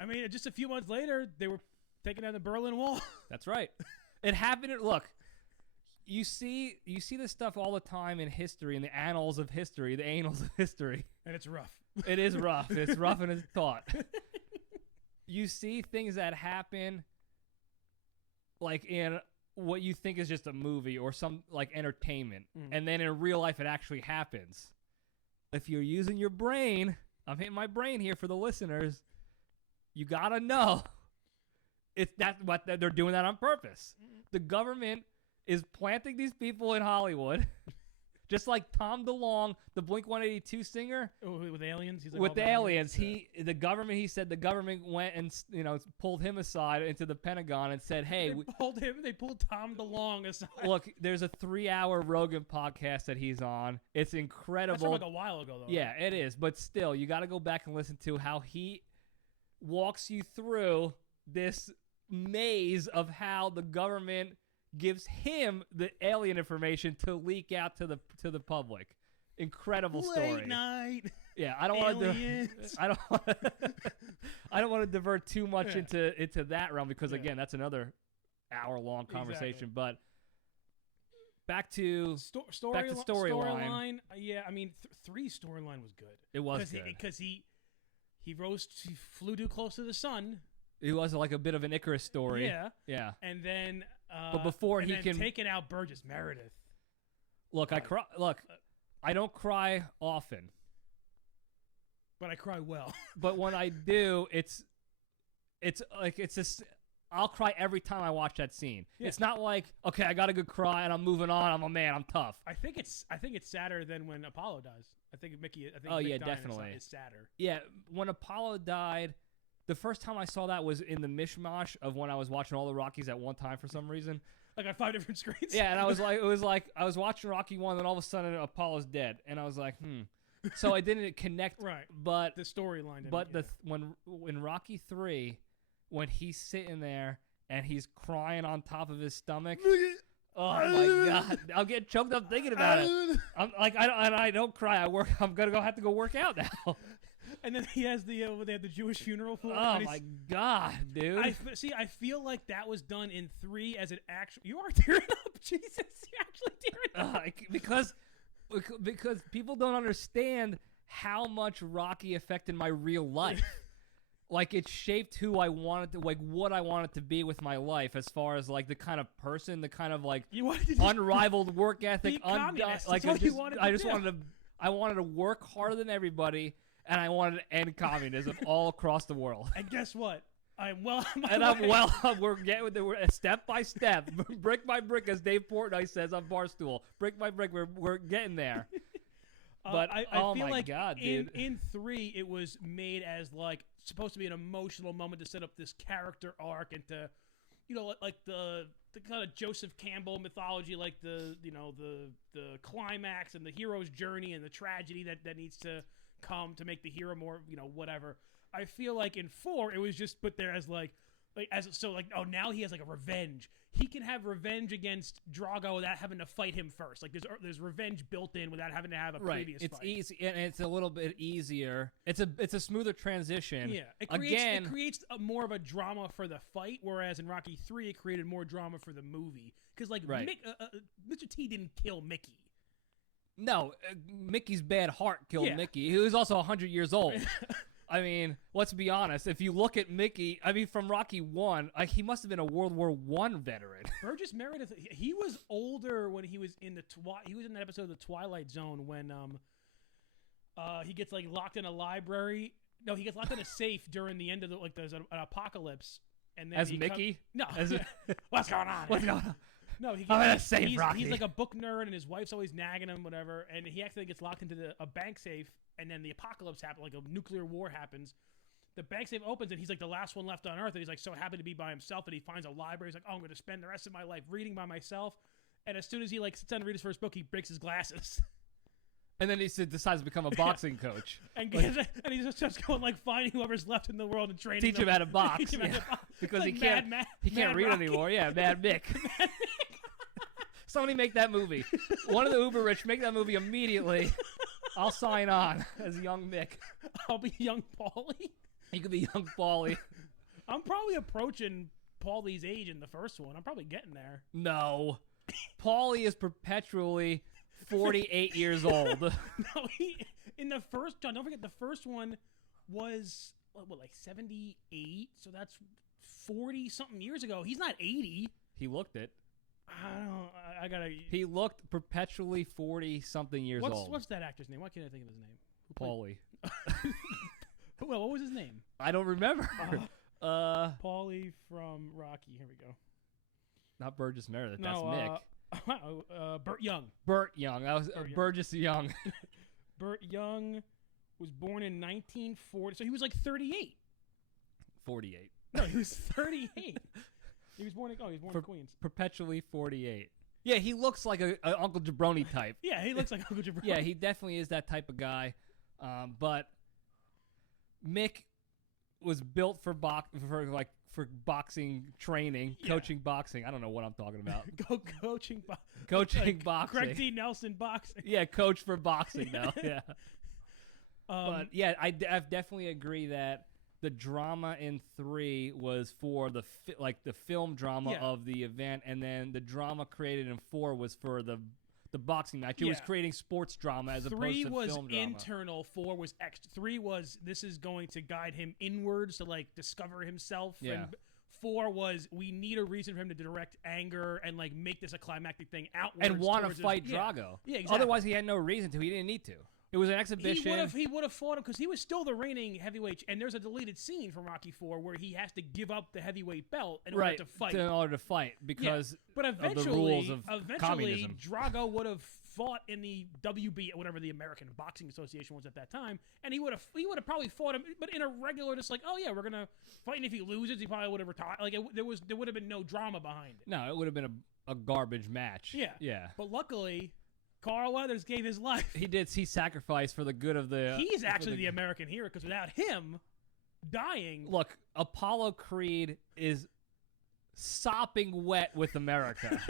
I mean, just a few months later, they were taking down the Berlin Wall. That's right. It happened... Look, you see this stuff all the time in history, in the annals of history, the annals of history. And it's rough. It is rough. It's rough and it's taught. You see things that happen, like in what you think is just a movie or some, like, entertainment, and then in real life it actually happens. If you're using your brain, I'm hitting my brain here for the listeners, you gotta know they're doing that on purpose. The government is planting these people in Hollywood, just like Tom DeLonge, the Blink-182 singer. With aliens? He's like, with the aliens. He said the government went and pulled him aside into the Pentagon and said, hey. They pulled Tom DeLonge aside. Look, there's a 3-hour Rogan podcast that he's on. It's incredible. That's from like a while ago, though. Yeah, it is. But still, you got to go back and listen to how he walks you through this maze of how the government gives him the alien information to leak out to the public. Incredible story. Late night. Yeah, I don't want to. I don't want to divert too much into that realm because again, that's another hour-long conversation. Exactly. But back to storyline. Yeah, I mean, 3 storyline was good. It was good because he flew too close to the sun. It was like a bit of an Icarus story. Yeah. And then, but before he can taking out Burgess Meredith. Look, I don't cry often, but I cry well. But when I do, it's just I'll cry every time I watch that scene. Yeah. It's not like, okay, I got a good cry and I'm moving on. I'm a man. I'm tough. I think it's sadder than when Apollo dies. I think Mick definitely is sadder. Yeah, when Apollo died. The first time I saw that was in the mishmash of when I was watching all the Rockies at one time for some reason. Like on 5 different screens? Yeah, and I was like, I was watching Rocky 1, and all of a sudden Apollo's dead. And I was like, So I didn't connect. Right. But the storyline didn't. But when Rocky 3, when he's sitting there and he's crying on top of his stomach. Oh my God! I'll get choked up thinking about it. I'm like, I don't cry. I'm gonna have to go work out now. And then he has they have the Jewish funeral for him. Oh my god, dude! I feel like that was done in 3 as an actual. You are tearing up, Jesus! You're actually tearing up because people don't understand how much Rocky affected my real life. Like, it shaped who I wanted to, like, what I wanted to be with my life, as far as like the kind of person, the kind of like unrivaled work ethic, like I wanted to work harder than everybody. And I wanted to end communism all across the world. And guess what? I'm well on my way. We're getting step by step, brick by brick, as Dave Portnoy says on Barstool. Brick by brick, we're getting there. But I oh feel my like god, dude! In 3, it was made as like supposed to be an emotional moment to set up this character arc and to, like the kind of Joseph Campbell mythology, like the climax and the hero's journey and the tragedy that needs to come to make the hero more, whatever. I feel like in 4 it was just put there as now he has like a revenge. He can have revenge against Drago without having to fight him first. Like there's revenge built in without having to have a previous fight. It's easy, and it's a little bit easier. It's a smoother transition. Yeah, it creates more of a drama for the fight, whereas in Rocky 3 it created more drama for the movie because Mr. T didn't kill Mickey. No, Mickey's bad heart killed Mickey. He was also 100 years old. I mean, let's be honest. If you look at Mickey, from Rocky 1, he must have been a World War I veteran. Burgess Meredith, he was older when he was in he was in that episode of The Twilight Zone when he gets like locked in a library. No, he gets locked in a safe during the end of there's an apocalypse. And then Mickey? What's going on? What's going on? No, I'm gonna save Rocky. He's like a book nerd, and his wife's always nagging him, whatever. And he accidentally gets locked into a bank safe, and then the apocalypse happens, like a nuclear war happens. The bank safe opens, and he's like the last one left on Earth, and he's like so happy to be by himself. And he finds a library. He's like, I'm going to spend the rest of my life reading by myself. And as soon as he sits down to read his first book, he breaks his glasses. And then he decides to become a boxing coach. And he just starts going finding whoever's left in the world and training Teach him how to box. Because he can't read Rocky. anymore. Yeah, Mad Mick. Somebody make that movie. One of the uber rich, make that movie immediately. I'll sign on as young Mick. I'll be young Paulie. You could be young Paulie. I'm probably approaching Paulie's age in the first one. I'm probably getting there. No. Paulie is perpetually 48 years old. No, in the first one, don't forget the first one was, 78? So that's 40-something years ago. He's not 80. He looked it. I gotta... He looked perpetually 40-something years old. What's that actor's name? Why can't I think of his name? Paulie. Well, what was his name? I don't remember. Paulie from Rocky. Here we go. Not Burgess Meredith. That's Mick. Burt Young. Burt Young. That was Burgess Young. Burt Young was born in 1940. So he was like 38. 48. No, he was 38. He was born in Queens. Perpetually 48. Yeah, he looks like a Uncle Jabroni type. Yeah, he looks like Uncle Jabroni. Yeah, he definitely is that type of guy. But Mick was built for boxing training, coaching boxing. I don't know what I'm talking about. Coaching boxing. Greg D. Nelson boxing. Yeah, coach for boxing now. Yeah. But yeah, I definitely agree that the drama in 3 was for the film drama of the event, and then the drama created in 4 was for the boxing match. It was creating sports drama as opposed to film drama. 3 was internal, 4 was extra. 3 was this is going to guide him inwards to discover himself. Yeah. And 4 was we need a reason for him to direct anger and make this a climactic thing outwards and want to fight Drago. Yeah, exactly. Otherwise, he had no reason to. He didn't need to. It was an exhibition. He would have fought him because he was still the reigning heavyweight. And there's a deleted scene from Rocky IV where he has to give up the heavyweight belt in order to fight. In order to fight because but of the rules of communism. Drago would have fought in the WB, whatever the American Boxing Association was at that time, and he would have probably fought him, but in a regular, just we're gonna fight. And if he loses, he probably would have retired. There would have been no drama behind it. No, it would have been a garbage match. Yeah. But luckily, Carl Weathers gave his life. He did. He sacrificed for the good of the... He's actually the American hero, because without him dying... Look, Apollo Creed is sopping wet with America.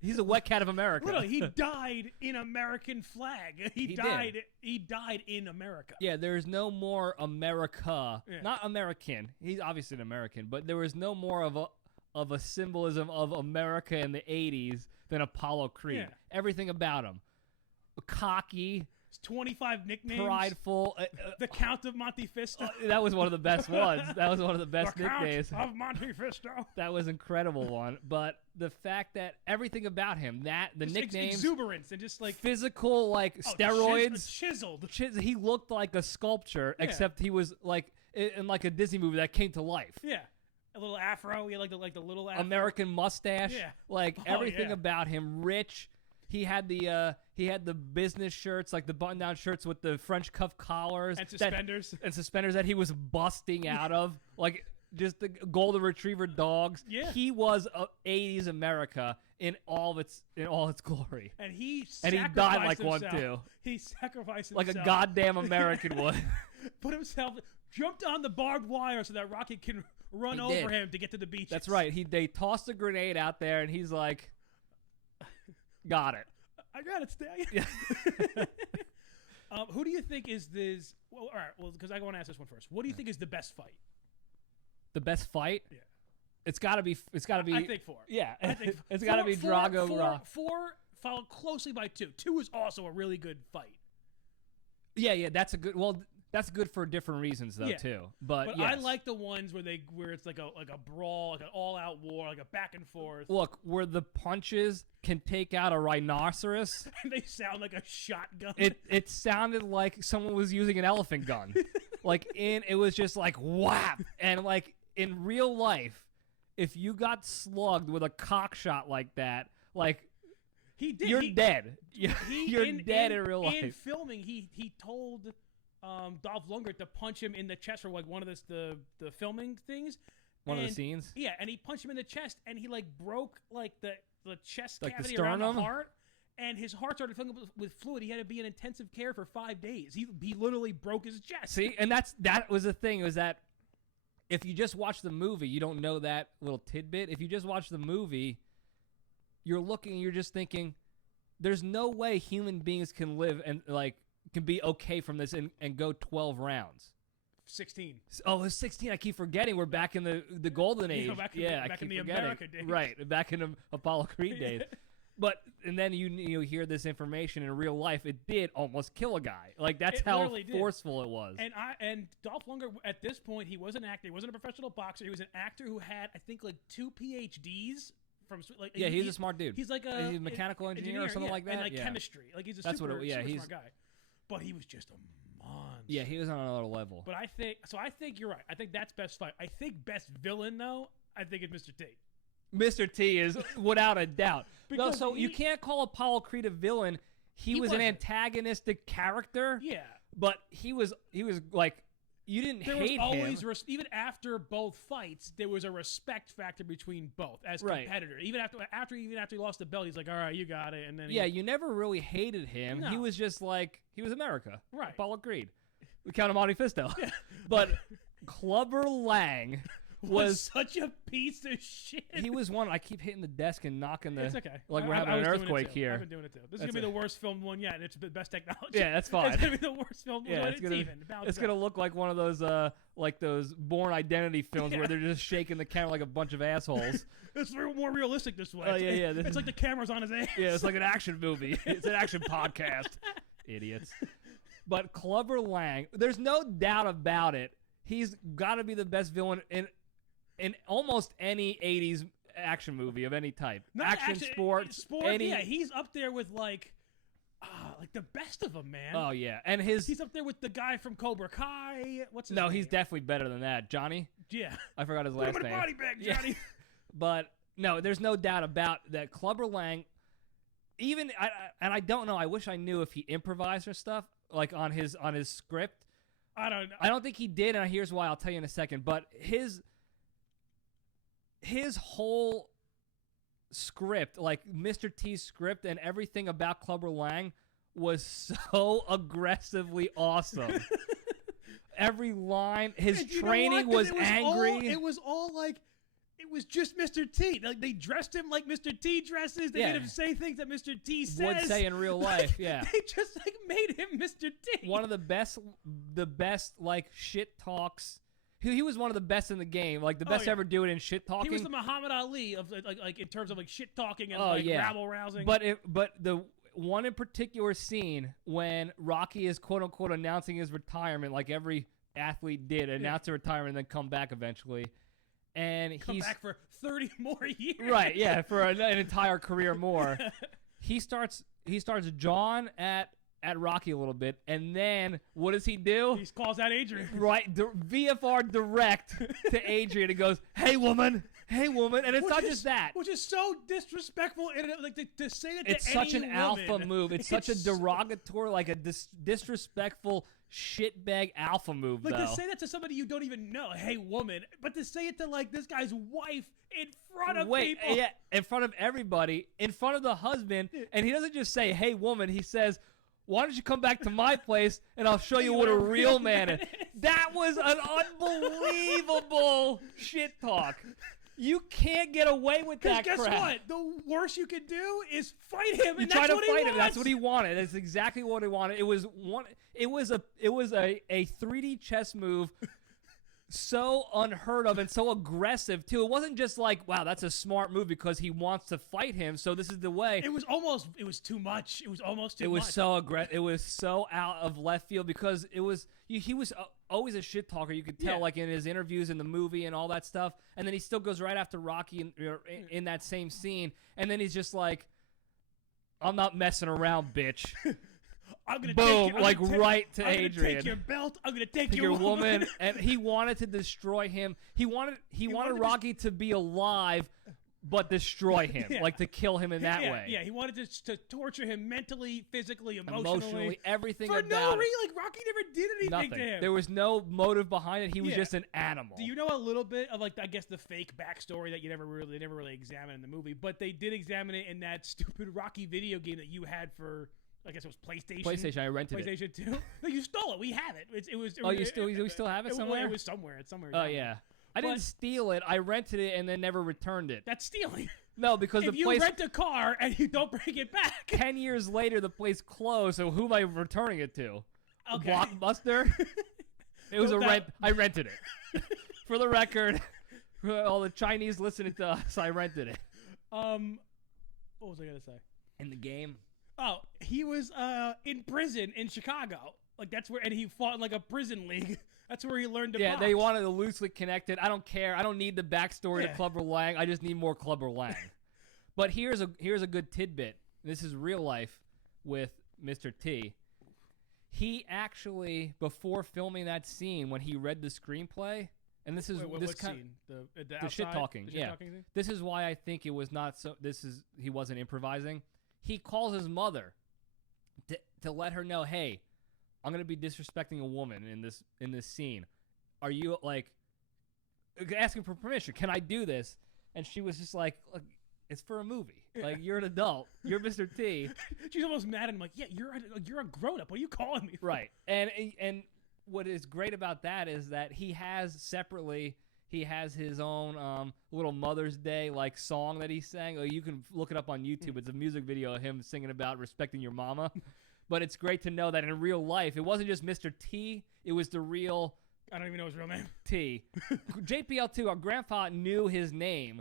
He's a wet cat of America. Literally, he died in American flag. He died in America. Yeah, there's no more America. Yeah. Not American. He's obviously an American, but there was no more of a symbolism of America in the 80s than Apollo Creed. Yeah. Everything about him. Cocky. 25 nicknames. Prideful. The Count of Monte Fisto. That was one of the best ones. That was one of the best nicknames. Count of Monte Fisto. That was an incredible one. But the fact that everything about him, the nicknames, exuberance and just like physical, like steroids, chiseled. He looked like a sculpture, except he was like in like a Disney movie that came to life. Yeah, a little afro. He had like the little afro. American mustache. Yeah, like everything about him. Rich. He had the business shirts, like the button-down shirts with the French cuff collars and suspenders, that he was busting out of, like just the golden retriever dogs. Yeah, he was 80s America in all its glory. And he died like himself. One too. He sacrificed himself like a goddamn American would. Jumped on the barbed wire so that Rocky can run over him to get to the beach. That's right. They tossed a grenade out there, and he's like. Got it. I got it, Stallion. Who do you think is this? Well, all right. Well, because I want to ask this one first. What do you think is the best fight? The best fight? Yeah. It's got to be. I think 4. Yeah. I think it's got to be Drago. 4 followed closely by 2. 2 is also a really good fight. Yeah. That's a good. Well. That's good for different reasons, though, too. But yes. I like the ones where it's like a brawl, like an all-out war, like a back and forth. Look, where the punches can take out a rhinoceros. And they sound like a shotgun. It sounded like someone was using an elephant gun. It was just like whap. And like in real life, if you got slugged with a cock shot like that, like you're dead. You're dead in real life. In filming, he told. Dolph Lundgren to punch him in the chest for like one of the filming things. One of the scenes? Yeah, and he punched him in the chest and he like broke like the chest like cavity the around the heart. And his heart started filling up with fluid. He had to be in intensive care for 5 days. He literally broke his chest. See, and that was the thing, was that if you just watch the movie, you don't know that little tidbit. If you just watch the movie, you're just thinking, there's no way human beings can live and like can be okay from this and go 12 rounds. 16. Oh, it's 16. I keep forgetting we're back in the golden age. Back in the America days. Right, back in the Apollo Creed days. But and then you hear this information in real life. It did almost kill a guy. Like that's how forceful it was. And Dolph Lundgren at this point, he was an actor. He wasn't a professional boxer. He was an actor who had I think like 2 PhDs. He's a smart dude. He's like he's a mechanical engineer or something like that. And chemistry. Like he's a super smart guy. But he was just a monster. Yeah, he was on another level. But I think you're right. I think that's best fight. I think best villain though. I think it's Mr. T. Mr. T is without a doubt. You can't call Apollo Creed a villain. He was an antagonistic character. Yeah, but he was like. You didn't hate him. Even after both fights, there was a respect factor between both as competitors. Even after he lost the belt, he's like, "All right, you got it." And then you never really hated him. No. He was just like he was America, right? Apollo Creed, we count him Monte Fisto, but Clubber Lang was such a piece of shit. He was one. I keep hitting the desk and knocking the. It's okay. Like we're having an earthquake here. I've been doing it too. This is gonna be the worst filmed one yet. It's the best technology. Yeah, that's fine. It's gonna be the worst filmed one. It's gonna look like one of those like those Born Identity films where they're just shaking the camera like a bunch of assholes. It's more realistic this way. Oh yeah. It's like the camera's on his ass. Yeah, it's like an action movie. It's an action podcast. Idiots. But Clubber Lang, there's no doubt about it. He's got to be the best villain in almost any 80s action movie of any type. Sport. Yeah, he's up there with like the best of them, man. Oh yeah, and he's up there with the guy from Cobra Kai. What's his name? He's definitely better than that. Johnny? Yeah. I forgot his last name. Put him in a body bag, Johnny. Yeah. But no, there's no doubt about that. Clubber Lang, I don't know. I wish I knew if he improvised or stuff like on his script. I don't know. I don't think he did, and here's why. I'll tell you in a second. But his whole script, like Mr. T's script and everything about Clubber Lang was so aggressively awesome. Every line, his training was angry. It was all like it was just Mr. T. Like they dressed him like Mr. T dresses. They made him say things that Mr. T says. Would say in real life. Yeah. They just like made him Mr. T. One of the best like shit talks. He was one of the best in the game, like the best to ever do it in shit talking. He was the Muhammad Ali of like in terms of like shit talking and rabble rousing. But the one in particular scene when Rocky is quote unquote announcing his retirement, like every athlete did, announce their retirement and then come back eventually, and he's back for 30 more years. Right? Yeah, for an entire career more. He starts jawing at Rocky a little bit, and then what does he do? He calls out Adrian. Right, VFR direct to Adrian and goes, "Hey woman, and it's not just that, which is so disrespectful. And like to say that it's to such any an woman, alpha move. It's such a derogatory, like a disrespectful shitbag alpha move. Like though. to say that to somebody you don't even know, "Hey woman," but to say it to like this guy's wife in front of people, yeah, in front of everybody, in front of the husband, and he doesn't just say, "Hey woman," he says, "Why don't you come back to my place and I'll show you what a real man is." That was an unbelievable shit talk. You can't get away with that crap. Because guess what? The worst you could do is fight him, and that's what he wants. That's what he wanted. That's exactly what he wanted. It was a 3D chess move. So unheard of and so aggressive too. It wasn't just like, wow, that's a smart move because he wants to fight him, so this is the way. It was too much. It was almost too much. It was so aggressive. It was so out of left field because he was always a shit talker. You could tell, like in his interviews in the movie and all that stuff. And then he still goes right after Rocky in that same scene, and then he's just like, "I'm not messing around, bitch." I'm gonna boom, take right to I'm Adrian. Gonna take your belt. I'm gonna take your woman. And he wanted to destroy him. He wanted Rocky to be alive, but destroy him, like to kill him in that way. Yeah, he wanted to torture him mentally, physically, emotionally, everything for about no it. reason. Like Rocky never did anything Nothing. to him. There was no motive behind it. He was just an animal. Do you know a little bit of like I guess the fake backstory that they never really examined in the movie, but they did examine it in that stupid Rocky video game that you had for. I guess it was PlayStation. PlayStation, I rented PlayStation 2. No, you stole it. We have it. We still have it somewhere? It was somewhere. It's somewhere. Oh yeah. I didn't steal it. I rented it and then never returned it. That's stealing. No, because if you rent a car and you don't bring it back, 10 years later the place closed. So who am I returning it to? Okay. Blockbuster. It was rent. I rented it. For the record, for all the Chinese listening to us, I rented it. What was I gonna say? In the game. Oh, he was in prison in Chicago. Like that's where, and he fought in like a prison league. That's where he learned to box. They wanted to loosely connected. I don't care. I don't need the backstory to Clubber Lang. I just need more Clubber Lang. But here's a good tidbit. This is real life with Mr. T. He actually, before filming that scene, when he read the screenplay, and this is what scene? The shit talking. The shit talking scene? This is why I think it was not so. He wasn't improvising. He calls his mother to let her know, "Hey, I'm gonna be disrespecting a woman in this scene. Are you like asking for permission? Can I do this?" And she was just like, "Look, it's for a movie. Like you're an adult. You're Mr. T." She's almost mad at him, like, "Yeah, you're a grown up. What are you calling me for?" Right. And what is great about that is that he has separately. He has his own little Mother's Day like song that he sang. You can look it up on YouTube. It's a music video of him singing about respecting your mama. But it's great to know that in real life, it wasn't just Mr. T. It was the real. I don't even know his real name. T. JPL2. Our grandpa knew his name,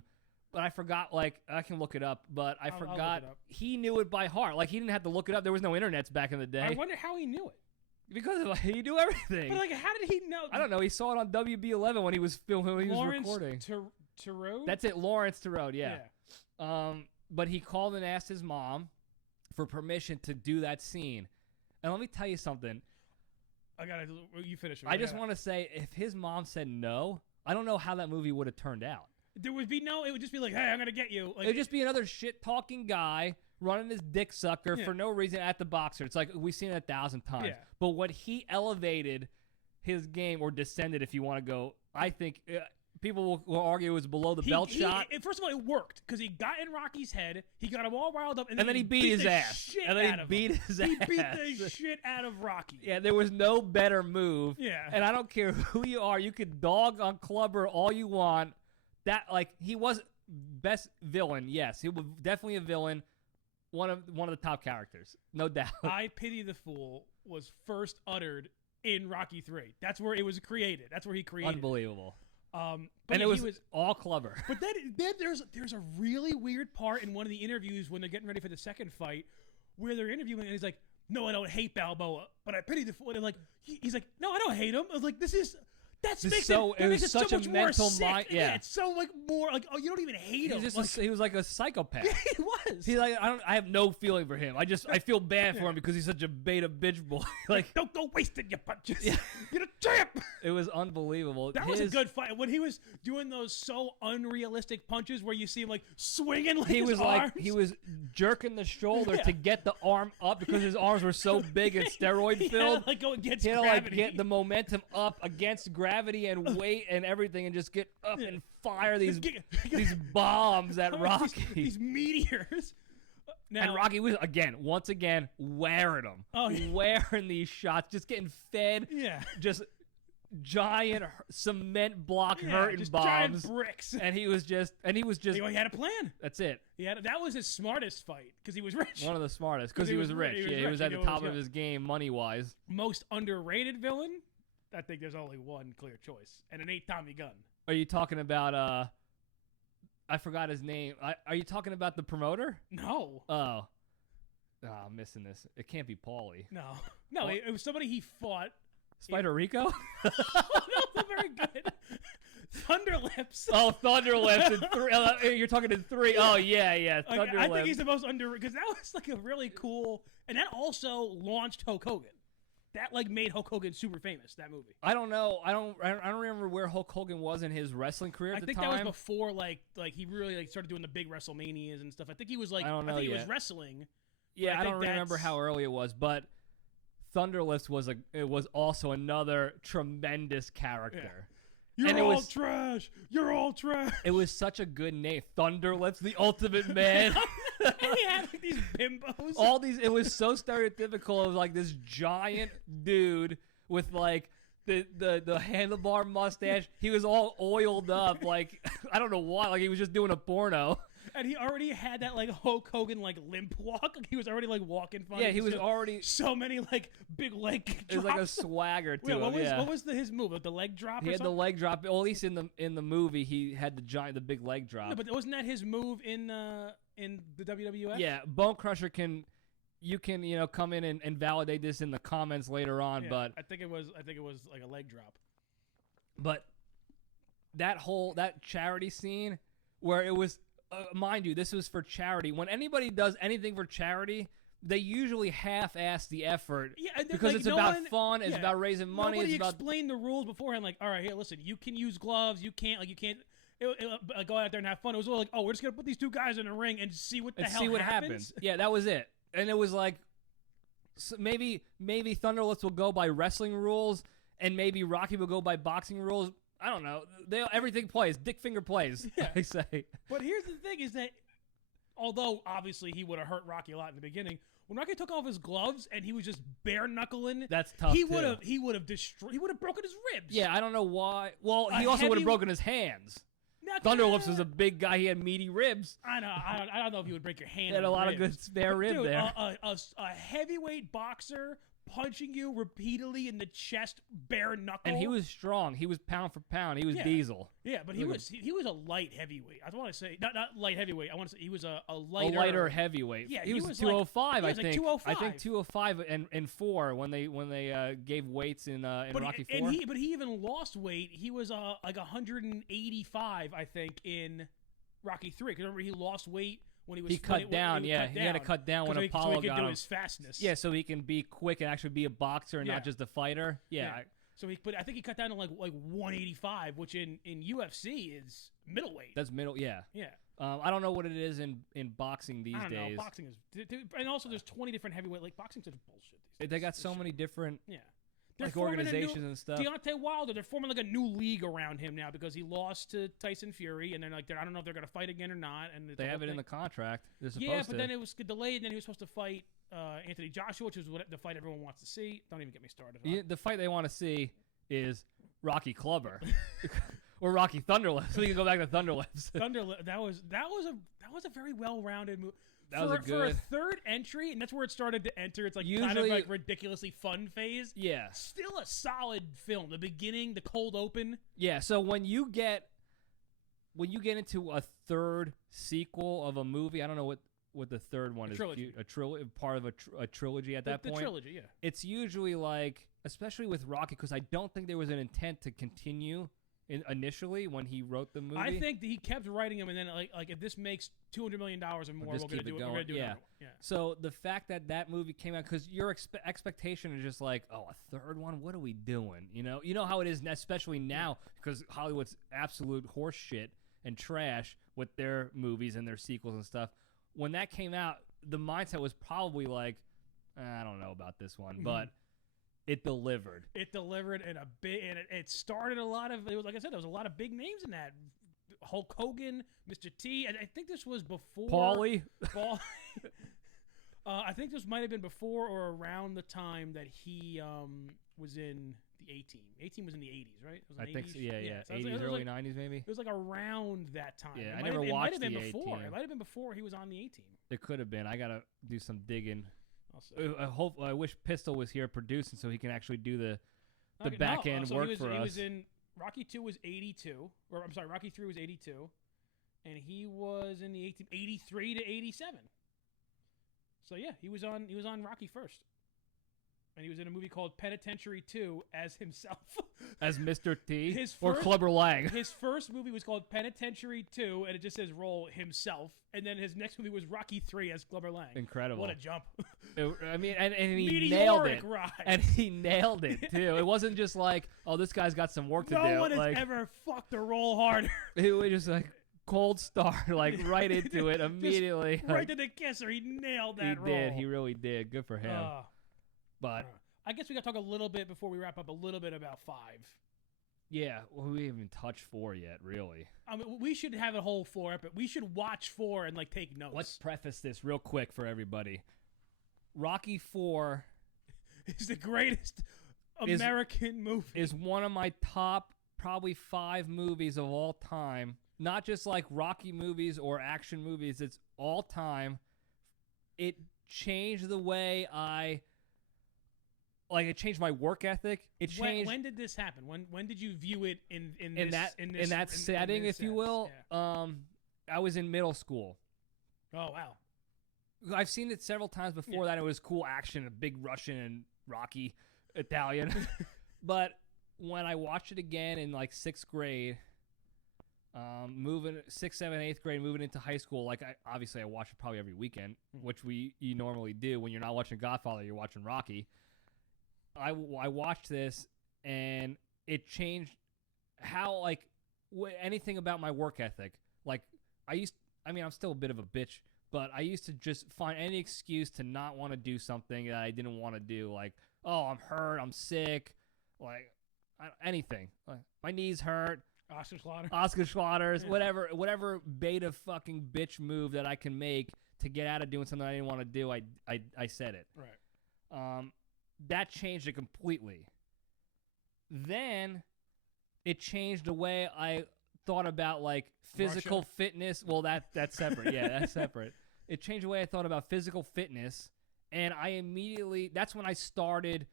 but I forgot. Like I can look it up, but I forgot. He knew it by heart. Like he didn't have to look it up. There was no internets back in the day. I wonder how he knew it. Because he knew everything. But like, how did he know? I don't know. He saw it on WB11 when he was filming. When he was recording. Turode? That's it, Lawrence Turode. Yeah. But he called and asked his mom for permission to do that scene. And let me tell you something. You finish it. I just want to say, if his mom said no, I don't know how that movie would have turned out. There would be no. It would just be like, "Hey, I'm gonna get you." Like, it would just be another shit talking guy running his dick sucker for no reason at the boxer. It's like we've seen it 1,000 times. Yeah. But what he elevated his game, or descended, if you want to go, I think people will argue it was below the belt shot. First of all, it worked because he got in Rocky's head. He got him all riled up, and then he beat his ass. He beat the shit out of Rocky. Yeah, there was no better move. Yeah. And I don't care who you are. You could dog on Clubber all you want. that he was best villain. Yes, he was definitely a villain. One of the top characters, no doubt. I Pity the Fool was first uttered in Rocky 3. That's where it was created. That's where he created. Unbelievable. But And it was all clever. But then there's a really weird part in one of the interviews when they're getting ready for the second fight, where they're interviewing and he's like, "No, I don't hate Balboa, but I pity the fool." And he's like, "No, I don't hate him." I was like, That makes it such so a much mental more sick. mind. Yeah, it's so more oh, you don't even hate him. He was like a psychopath. Yeah, he was. He's like, I have no feeling for him. I feel bad for him because he's such a beta bitch boy. Don't go wasting your punches. Yeah. You're a champ. It was unbelievable. That was a good fight when he was doing those so unrealistic punches where you see him swinging his arms. He was jerking the shoulder to get the arm up because his arms were so big and steroid filled. Go against he had gravity. To get the momentum up against gravity and weight and everything, and just get up and fire these bombs at Rocky. These meteors. Now, and Rocky was once again wearing them, wearing these shots, just getting fed. Yeah, just giant cement block hurting just bombs, giant bricks, and he was just. He had a plan. That's it. That was his smartest fight because he was rich. One of the smartest because he was rich. He was at the top of his game money wise. Most underrated villain. I think there's only one clear choice, and it ain't Tommy Gunn. Are you talking about? I forgot his name. Are you talking about the promoter? No. Oh, I'm missing this. It can't be Paulie. No. It was somebody he fought. Spider Rico? No, very good. Thunderlips. Oh, Thunderlips. You're talking in 3. Oh, yeah. Thunderlips. I think he's the most underrated because that was a really cool, and that also launched Hulk Hogan. That made Hulk Hogan super famous. That movie. I don't know. I don't remember where Hulk Hogan was in his wrestling career at the time. I think that was before he really started doing the big WrestleManias and stuff. I think he was I don't know he yet. was wrestling. Yeah, I don't remember how early it was, but Thunderlips was also another tremendous character. Yeah. You're all trash. You're all trash. It was such a good name, Thunderlips, the Ultimate Man. He had these bimbos. It was so stereotypical of this giant dude with the handlebar mustache. He was all oiled up, I don't know why, he was just doing a porno. And he already had that Hulk Hogan limp walk. He was already walking funny. Yeah, he was already so many big leg drops. It was a swagger to him. What was his move? The leg drop? He had the leg drop. Well, at least in the movie, he had the big leg drop. No, but wasn't that his move in the WWF? Yeah, Bone Crusher you can come in and validate this in the comments later on. Yeah, but I think it was a leg drop. But that charity scene where it was. Mind you, this was for charity. When anybody does anything for charity, they usually half-ass the effort because it's about fun. It's about raising money. Nobody it's about explained the rules beforehand. All right, here, listen. You can use gloves. You can't. Go out there and have fun. It was all we're just gonna put these two guys in a ring and see what the hell happens. Yeah, that was it. And it was maybe Thunderlips will go by wrestling rules, and maybe Rocky will go by boxing rules. I don't know. Everything plays. Dick finger plays, I say. But here's the thing is that, although obviously he would have hurt Rocky a lot in the beginning, when Rocky took off his gloves and he was just bare knuckling, that's tough. He would have destroyed. He would have broken his ribs. Yeah, I don't know why. Well, he also would have broken his hands. Thunderlips was a big guy. He had meaty ribs. I know. I don't know if he would break your hand. He had a lot of good spare rib there. A heavyweight boxer punching you repeatedly in the chest, bare knuckle. And he was strong. He was pound for pound. He was Diesel. Yeah, but he was a light heavyweight. I want to say not light heavyweight. I want to say he was a lighter. A lighter heavyweight. Yeah, he was 205. I think. 205. I think 205 and 4 when they gave weights in Rocky 4. But he even lost weight. He was 185, I think, in Rocky 3. Because remember he lost weight. He cut down. He had to cut down when Apollo so he could got do his fastness. Yeah, so he can be quick and actually be a boxer and not just a fighter. Yeah. But I think he cut down to like 185, which in UFC is middleweight. That's middle. Yeah. Yeah. I don't know what it is in boxing these days. I don't know. Boxing is, and also there's 20 different heavyweight. Boxing's such bullshit these days. They got so many different. Yeah. Organizations and stuff. Deontay Wilder, they're forming a new league around him now because he lost to Tyson Fury, and they're I don't know if they're going to fight again or not. And they have it in the contract. They're supposed to. But then it was delayed, and then he was supposed to fight Anthony Joshua, which is the fight everyone wants to see. Don't even get me started. The fight they want to see is Rocky Clubber. or Rocky Thunderlips. We can go back to Thunderlips. That was a very well-rounded movie. For a third entry, and that's where it started to enter. It's like Usually, kind of like ridiculously fun phase. Yeah. Still a solid film. The beginning, the cold open. Yeah. So when you get into a third sequel of a movie, I don't know what the third one is. Trilogy. Part of a trilogy at that point. The trilogy, yeah. It's usually like, especially with Rocky, because I don't think there was an intent to continue initially when he wrote the movie. I think that he kept writing them, and then like if this makes $200 million or more, we're gonna do it. We're gonna do it. Yeah. So the fact that movie came out, because your expectation is just like, oh, a third one? What are we doing? You know how it is, especially now, because Hollywood's absolute horse shit and trash with their movies and their sequels and stuff. When that came out, the mindset was probably like, I don't know about this one, but it delivered. It delivered in a big, and it started a lot of. It was like I said, there was a lot of big names in that. Hulk Hogan, Mr. T. I think this was before Paulie. I think this might have been before or around the time that he was in the A-Team. A-Team was in the 80s, right? It was I think so. Yeah. So 80s, early 90s, maybe. It was like around that time. Yeah, I never watched the A-Team. A-Team. It might have been before he was on the A-Team. It could have been. I gotta do some digging. I wish Pistol was here producing so he can actually do the back end work for us. He was in Rocky 2 was 82, or I'm sorry, Rocky 3 was 82, and he was in the 83 to 87. So yeah, he was on Rocky first, and he was in a movie called Penitentiary 2 as himself, as Mr. T or Clubber Lang. His first movie was called Penitentiary 2, and it just says role himself, and then his next movie was Rocky 3 as Clubber Lang. Incredible! What a jump! I mean, and he Meteoric nailed it. Rise. And he nailed it too. It wasn't just like, oh, this guy's got some work to do. No one has ever fucked a role harder. It was just like cold start, like right into it immediately. Right to the kisser. He nailed that role. He did. He really did. Good for him. But I guess we got to talk a little bit before we wrap up a little bit about 5. Yeah, well, we haven't even touched 4 yet, really. I mean, we should have a whole 4 we should watch 4 and like take notes. Let's preface this real quick for everybody. Rocky 4 is the greatest American movie. Is one of my top probably 5 movies of all time. Not just like Rocky movies or action movies. It's all time. It changed the way it changed my work ethic. It changed. When did this happen? When did you view it in that setting, if you will? Yeah. I was in middle school. Oh wow! I've seen it several times before that. It was cool action, a big Russian and Rocky Italian. But when I watched it again in like 6th grade, moving 6th, 7th, 8th grade, moving into high school, like I watch it probably every weekend, which you normally do when you're not watching Godfather, you're watching Rocky. I watched this and it changed how anything about my work ethic. Like I'm still a bit of a bitch, but I used to just find any excuse to not want to do something that I didn't want to do. Like, oh, I'm hurt, I'm sick, anything. Like, my knees hurt. Oscar Schlotters, whatever beta fucking bitch move that I can make to get out of doing something I didn't want to do, I said it. Right. That changed it completely. Then it changed the way I thought about physical fitness. Well, that's separate. Yeah, that's separate. It changed the way I thought about physical fitness, and that's when I started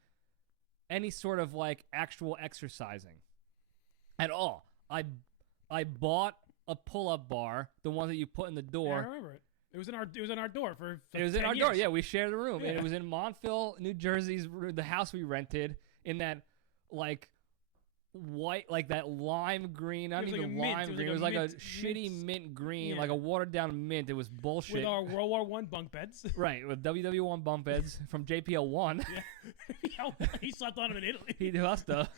any sort of actual exercising at all. I bought a pull-up bar, the one that you put in the door. Yeah, I remember it. It was in our door for. It was in our door. Yeah, we shared the room, and it was in Montville, New Jersey's the house we rented in that white, that lime green. Not even lime green. It was like a shitty mint green, like a watered down mint. It was bullshit. With our World War I bunk beds. Right, with WW1 bunk beds from JPL1. Yeah. He slept on them in Italy. He must have.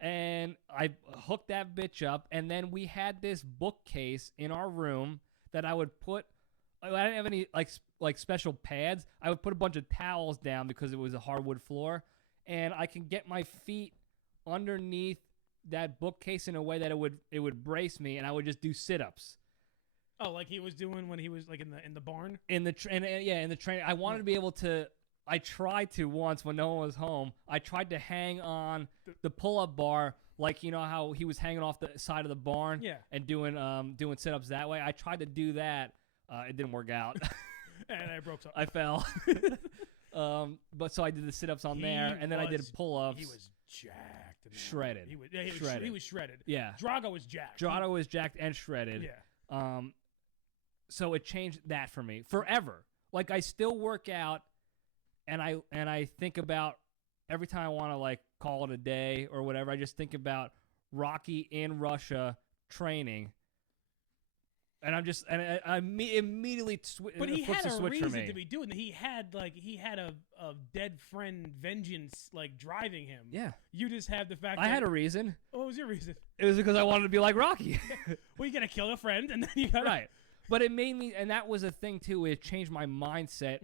And I hooked that bitch up, and then we had this bookcase in our room that I would put. I didn't have any special pads. I would put a bunch of towels down because it was a hardwood floor, and I can get my feet underneath that bookcase in a way that it would brace me, and I would just do sit-ups. Oh, like he was doing when he was in the barn. In the train. I wanted to be able to. I tried to once when no one was home. I tried to hang on the pull-up bar Like, you know how he was hanging off the side of the barn and doing sit-ups that way? I tried to do that. It didn't work out. And I broke something. I fell. But so I did the sit-ups on there, and then I did pull-ups. He was jacked. Shredded. He was shredded. He was shredded. Yeah. Drago was jacked. Drago was jacked and shredded. Yeah. So it changed that for me forever. Like, I still work out, and I think about every time I want to, like, call it a day or whatever, I just think about Rocky in Russia training. And I'm just, and I immediately but he had a reason to be doing that. He had a dead friend vengeance like driving him. Yeah. You just have the fact. I had a reason. What was your reason? It was because I wanted to be like Rocky. Well, you gotta kill a friend, and then you gotta right. But it made me, and that was a thing too. It changed my mindset.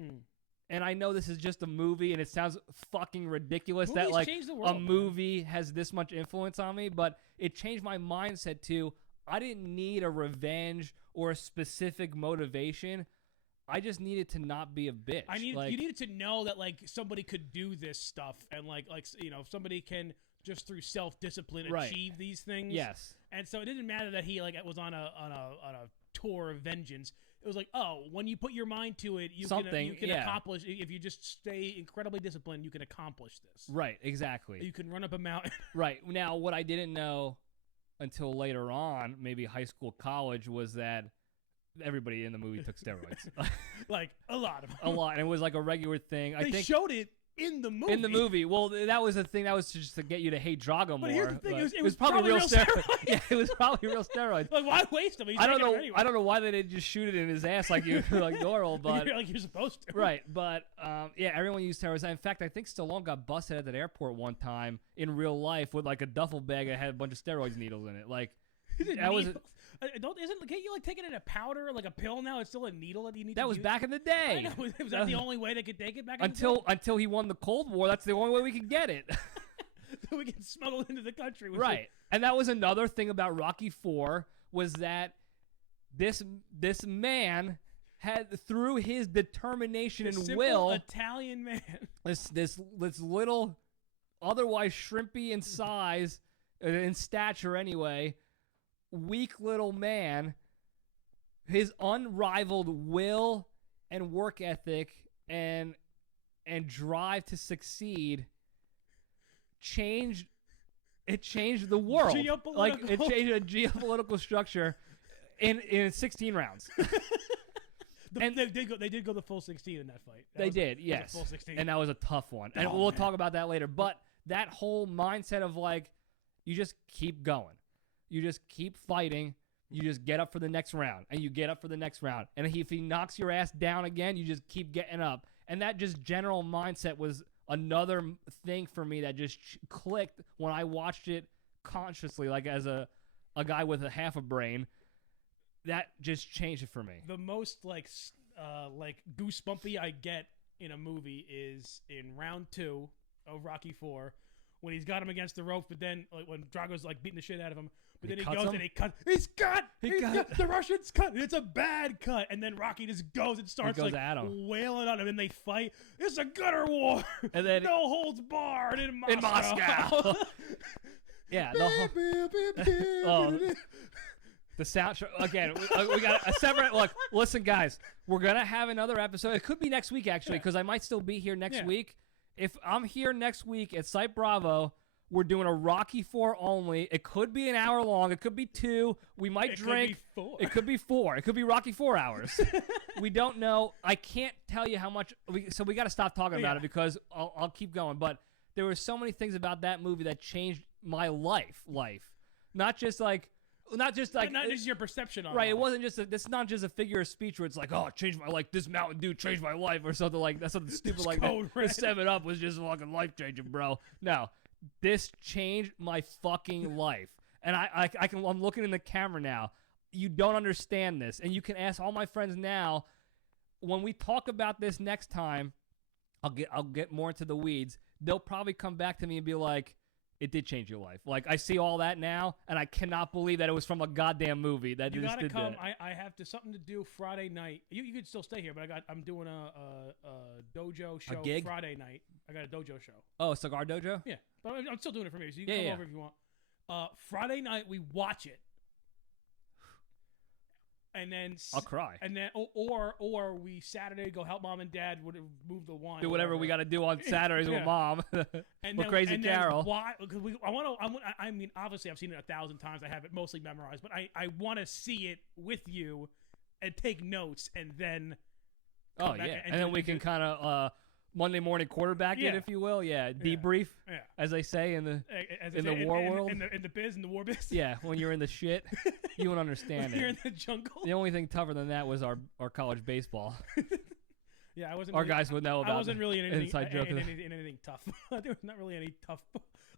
And I know this is just a movie, and it sounds fucking ridiculous that like world, a movie has this much influence on me. But it changed my mindset to I didn't need a revenge or a specific motivation. I just needed to not be a bitch. You needed to know that like somebody could do this stuff, and like you know somebody can just through self-discipline achieve these things. Yes. And so it didn't matter that he like was on a tour of vengeance. It was like, oh, when you put your mind to it, you can accomplish. If you just stay incredibly disciplined, you can accomplish this. Right, exactly. You can run up a mountain. Right. Now, what I didn't know until later on, maybe high school, college, was that everybody in the movie took steroids. Like, a lot of them. A lot. And it was like a regular thing. They showed it in the movie. In the movie. Well, that was the thing. That was just to get you to hate Drago more. But here's the thing. It was probably real steroids. Yeah, it was probably real steroids. Like, why waste them? I don't know. Anyway. I don't know why they didn't just shoot it in his ass like normal. But like you're supposed to. Right. But yeah, everyone used steroids. In fact, I think Stallone got busted at that airport one time in real life with like a duffel bag that had a bunch of steroids needles in it. Like. Can't you like take it in a powder, like a pill now? It's still a needle that you need. That was back in the day. I know. Was that the only way they could take it back? Until he won the Cold War, that's the only way we could get it. So we can smuggle into the country. Right, and that was another thing about Rocky IV was that this man had through his determination and will, Italian man, this little, otherwise shrimpy in size, in stature anyway. Weak little man, his unrivaled will and work ethic and drive to succeed changed the world. Like it changed a geopolitical structure in 16 rounds. They did go the full 16 in that fight. They did, yes. Full 16. And that was a tough one. And we'll talk about that later. But that whole mindset of like you just keep going. You just keep fighting. You just get up for the next round, and you get up for the next round. And if he knocks your ass down again, you just keep getting up. And that just general mindset was another thing for me that just clicked when I watched it consciously, like as a guy with a half a brain. That just changed it for me. The most like goosebumpy I get in a movie is in round 2 of Rocky IV. When he's got him against the rope, but then like, when Drago's like beating the shit out of him, but then he goes and he cuts. He's cut. The Russian's cut. It's a bad cut, and then Rocky just goes and starts like wailing on him, and they fight. It's a gutter war. And then no holds barred in Moscow. Yeah. The sound again. We got a separate look. Listen, guys, we're gonna have another episode. It could be next week actually, because I might still be here next week. If I'm here next week at Site Bravo, we're doing a Rocky IV only. It could be an hour long. It could be 2. We might drink. It could be 4. It could be Rocky 4 hours. We don't know. I can't tell you how much. So we got to stop talking about it because I'll keep going. But there were so many things about that movie that changed my life. Not just your perception on it. Right, it wasn't just this is not just a figure of speech where it's like, oh, it changed my life. This Mountain Dew changed my life or something like that. Something stupid like that. This 7-Up was just fucking life changing, bro. No, this changed my fucking life. And I'm looking in the camera now. You don't understand this, and you can ask all my friends now. When we talk about this next time, I'll get more into the weeds. They'll probably come back to me and be like, it did change your life. Like, I see all that now, and I cannot believe that it was from a goddamn movie. That you gotta come. I have something to do Friday night. You could still stay here, but I'm doing a dojo show Friday night. I got a dojo show. Oh, Cigar Dojo? Yeah, but I'm still doing it for me. So you can come over if you want. Friday night we watch it, and then I'll cry. And then or we Saturday go help mom and dad move the wine. Do whatever we got to do on Saturdays with mom. And We're Crazy Carol. Why? Because I mean, obviously I've seen it 1,000 times. I have it mostly memorized, but I want to see it with you and take notes, and then. Oh yeah, and then we can kind of Monday morning quarterback it, if you will. Yeah, debrief, as they say in the war world, in the war biz. Yeah, when you're in the shit, you won't understand You're in the jungle. The only thing tougher than that was our college baseball. Yeah, I wasn't. Our guys would know about. I wasn't really in anything, inside joke. in anything tough. There was not really any tough.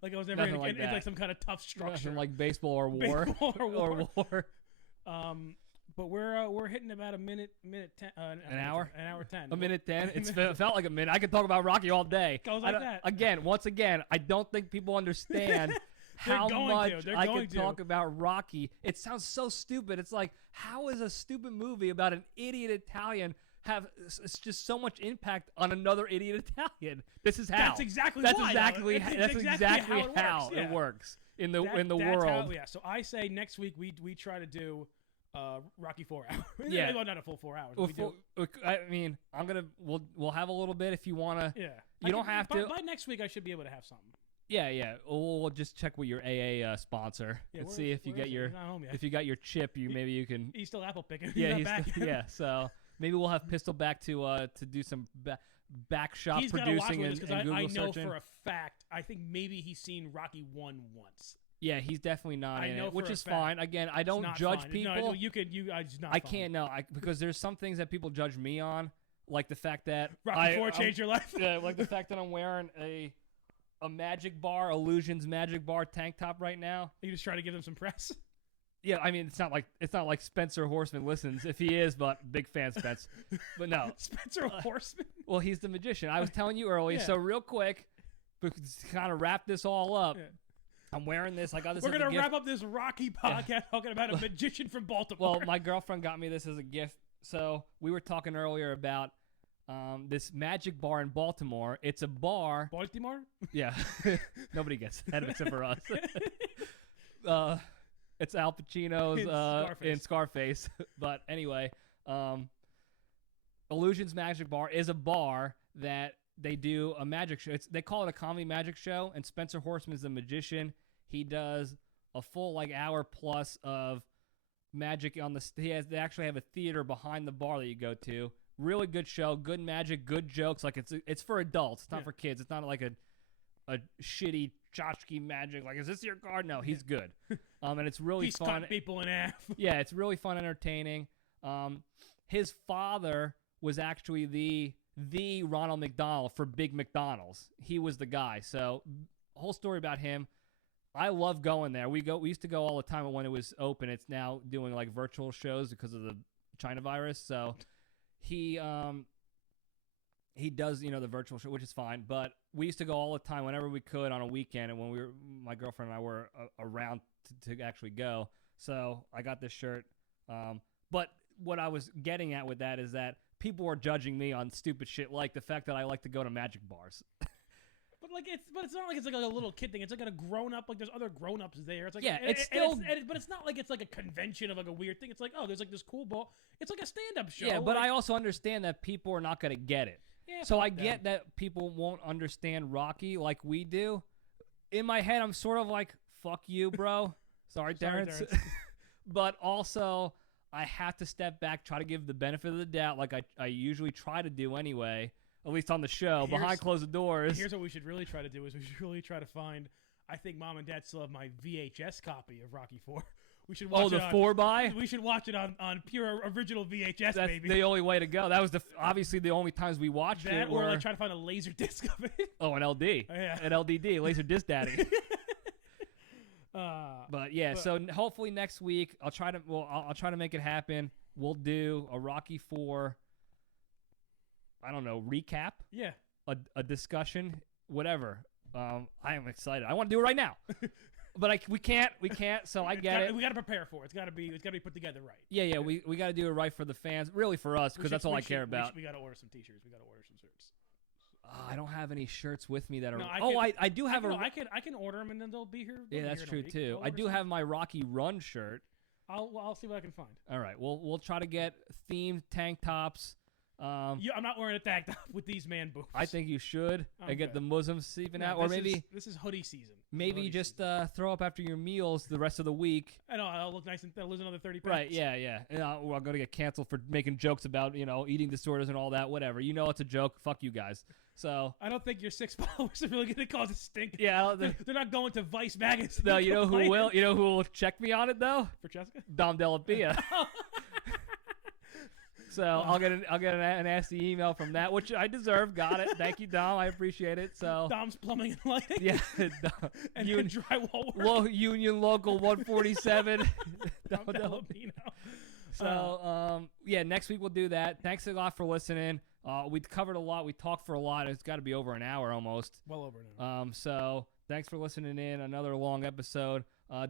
Like I was never in like some kind of tough structure. Nothing like baseball or war. Or war. But we're hitting about a minute 10. An hour? An hour 10. A minute 10? It felt like a minute. I could talk about Rocky all day. Goes like that. Once again, I don't think people understand how much I can talk about Rocky. It sounds so stupid. It's like, how is a stupid movie about an idiot Italian have just so much impact on another idiot Italian? This is how. That's exactly how it works in the world. So I say next week we try to do Rocky 4 hours. Yeah, well, not a full 4 hours. I mean, we'll have a little bit if you want to. Yeah, you don't have to. By next week, I should be able to have something. Yeah. We'll just check with your AA sponsor and see if you get your chip. Maybe you can. He's still apple picking. Yeah. So maybe we'll have Pistol back to do some back shop producing and Google I know searching. for a fact. I think maybe he's seen Rocky 1 once. Yeah, he's definitely not in it, which is fact. fine. Again, I don't judge people. No, it's not. I can't because there's some things that people judge me on, like the fact that Rocky 4 changed your life. Yeah, like the fact that I'm wearing a Magic Bar Illusions Magic Bar tank top right now. You just try to give them some press. Yeah, I mean it's not like Spencer Horseman listens. If he is, but big fan Spence. But no, Spencer Horseman. Well, he's the magician. I was telling you earlier. So real quick, to kind of wrap this all up. Yeah. I'm wearing this. I got this. We're going to wrap up this Rocky podcast talking about a magician from Baltimore. Well, my girlfriend got me this as a gift. So we were talking earlier about this Magic Bar in Baltimore. It's a bar. Baltimore? Yeah. Nobody gets that except for us. It's Al Pacino's in Scarface. But anyway, Illusions Magic Bar is a bar that they do a magic show. They call it a comedy magic show, and Spencer Horseman's the magician. He does a full hour plus of magic on the. They actually have a theater behind the bar that you go to. Really good show, good magic, good jokes. Like it's for adults. It's not for kids. It's not like a shitty tchotchke magic. Like, is this your card? No, he's good. And it's really he's fun. Cutting people in half. Yeah, it's really fun, entertaining. His father was actually the Ronald McDonald for Big McDonald's. He was the guy. So, whole story about him. I love going there. We used to go all the time when it was open. It's now doing virtual shows because of the China virus. So he does the virtual show, which is fine. But we used to go all the time whenever we could on a weekend, and when my girlfriend and I were around to actually go. So I got this shirt. But what I was getting at with that is that people were judging me on stupid shit like the fact that I like to go to magic bars. But it's not like it's like a little kid thing. It's like a grown up. Like there's other grown ups there. It's like but it's not like it's like a convention of a weird thing. It's like there's this cool ball. It's like a stand up show. Yeah, but I also understand that people are not going to get it. Yeah, so I get that people won't understand Rocky like we do. In my head, I'm sort of like, "Fuck you, bro." Sorry, Terrence. But also, I have to step back, try to give the benefit of the doubt, like I usually try to do anyway. At least on the show, behind closed doors. Here's what we should really try to do: is we should really try to find. I think Mom and Dad still have my VHS copy of Rocky 4. We should watch the 4x. We should watch it on pure original VHS. That's baby. the only way to go. That was obviously the only times we watched it. Or try to find a laser disc of it. Oh, an LD. Yeah. An LDD, laser disc daddy. So hopefully next week I'll try to make it happen. We'll do a Rocky 4. I don't know, recap? Yeah. A discussion, whatever. I am excited. I want to do it right now. But we can't, so I get it. We got to prepare for it. It's got to be put together right. Yeah, we got to do it right for the fans, really for us, because that's all I care about. We got to order some t-shirts. We got to order some shirts. I don't have any shirts with me that are. No, I do have I can order them and then they'll be here. Yeah, that's true too. I do have my Rocky Run shirt. I'll see what I can find. All right, we'll try to get themed tank tops. I'm not wearing a tank top with these man boobs. I think you should. And get the Muslims seeping out, or maybe this is hoodie season. Maybe just throw up after your meals the rest of the week. I know I'll look nice and I'll lose another 30 pounds. Right? Yeah. And I'm going to get canceled for making jokes about eating disorders and all that. Whatever. It's a joke. Fuck you guys. So I don't think your 6 followers are really going to cause a stink. Yeah, they're not going to Vice magazine. No, you know who will? You know who will check me on it though? Francesca? Dom Delapia. So I'll get an nasty email from that, which I deserve. Got it. Thank you, Dom. I appreciate it. So Dom's plumbing and lighting. Yeah, and drywall work. Union Local 147. Dom Delapino. So next week we'll do that. Thanks a lot for listening. We covered a lot. We talked for a lot. It's got to be over an hour almost. Well over an hour. So thanks for listening in. Another long episode.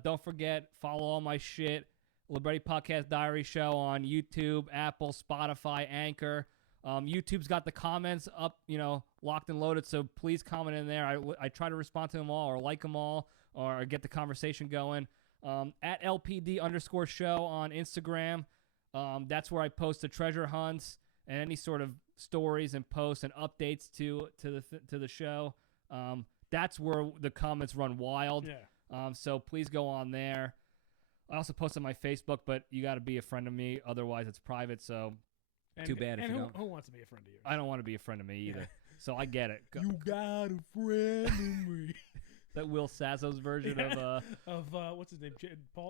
Don't forget, follow all my shit. Libretti Podcast Diary Show on YouTube, Apple, Spotify, Anchor. YouTube's got the comments up, locked and loaded, so please comment in there. I try to respond to them all or like them all or get the conversation going. At LPD_show on Instagram. That's where I post the treasure hunts and any sort of stories and posts and updates to the show. That's where the comments run wild. Yeah. So please go on there. I also post on my Facebook, but you got to be a friend of me. Otherwise, it's private, so too bad if you don't. Who wants to be a friend of yours? I don't want to be a friend of me either. Yeah. So I get it. You got a friend in me. That Will Sasso's version of what's his name?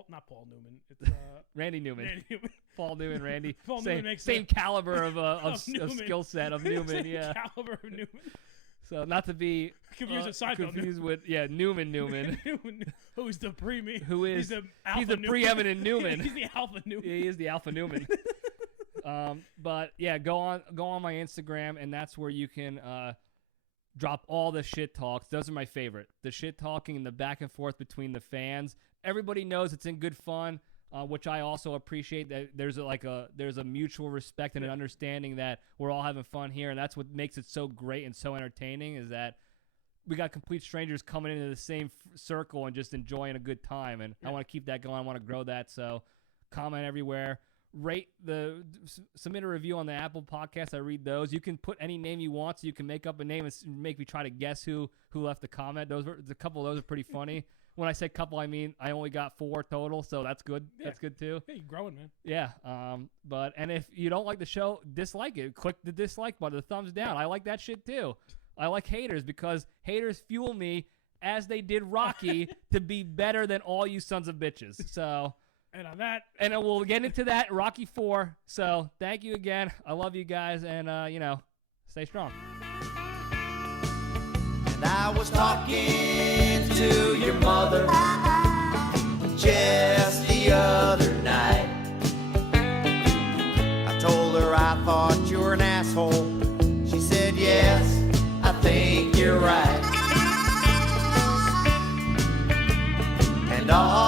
Not Paul Newman. It's Randy Newman. Randy Newman. Paul Newman, Randy. Paul Newman makes same caliber of skill set of Newman. Same caliber of Newman. So not to be confused with Newman. Who's the premium? Who is he's the preeminent Newman. He's the alpha Newman. Yeah, he is the alpha Newman. But yeah, go on my Instagram, and that's where you can drop all the shit talks. Those are my favorite. The shit talking and the back and forth between the fans. Everybody knows it's in good fun. Which I also appreciate, that there's a mutual respect and an understanding that we're all having fun here, and that's what makes it so great and so entertaining, is that we got complete strangers coming into the same circle and just enjoying a good time, and I want to keep that going. I want to grow that, so comment everywhere. Submit a review on the Apple Podcast. I read those. You can put any name you want, so you can make up a name and make me try to guess who left a comment. A couple of those are pretty funny. When I say couple, I mean I only got 4 total, so that's good. Yeah. That's good too. Yeah, you're growing, man. Yeah. And if you don't like the show, dislike it. Click the dislike button, the thumbs down. I like that shit too. I like haters because haters fuel me, as they did Rocky, to be better than all you sons of bitches. So. And on that, and we'll get into that Rocky 4. So thank you again. I love you guys, and stay strong. And I was talking to your mother just the other night. I told her I thought you were an asshole. She said, yes, I think you're right. And all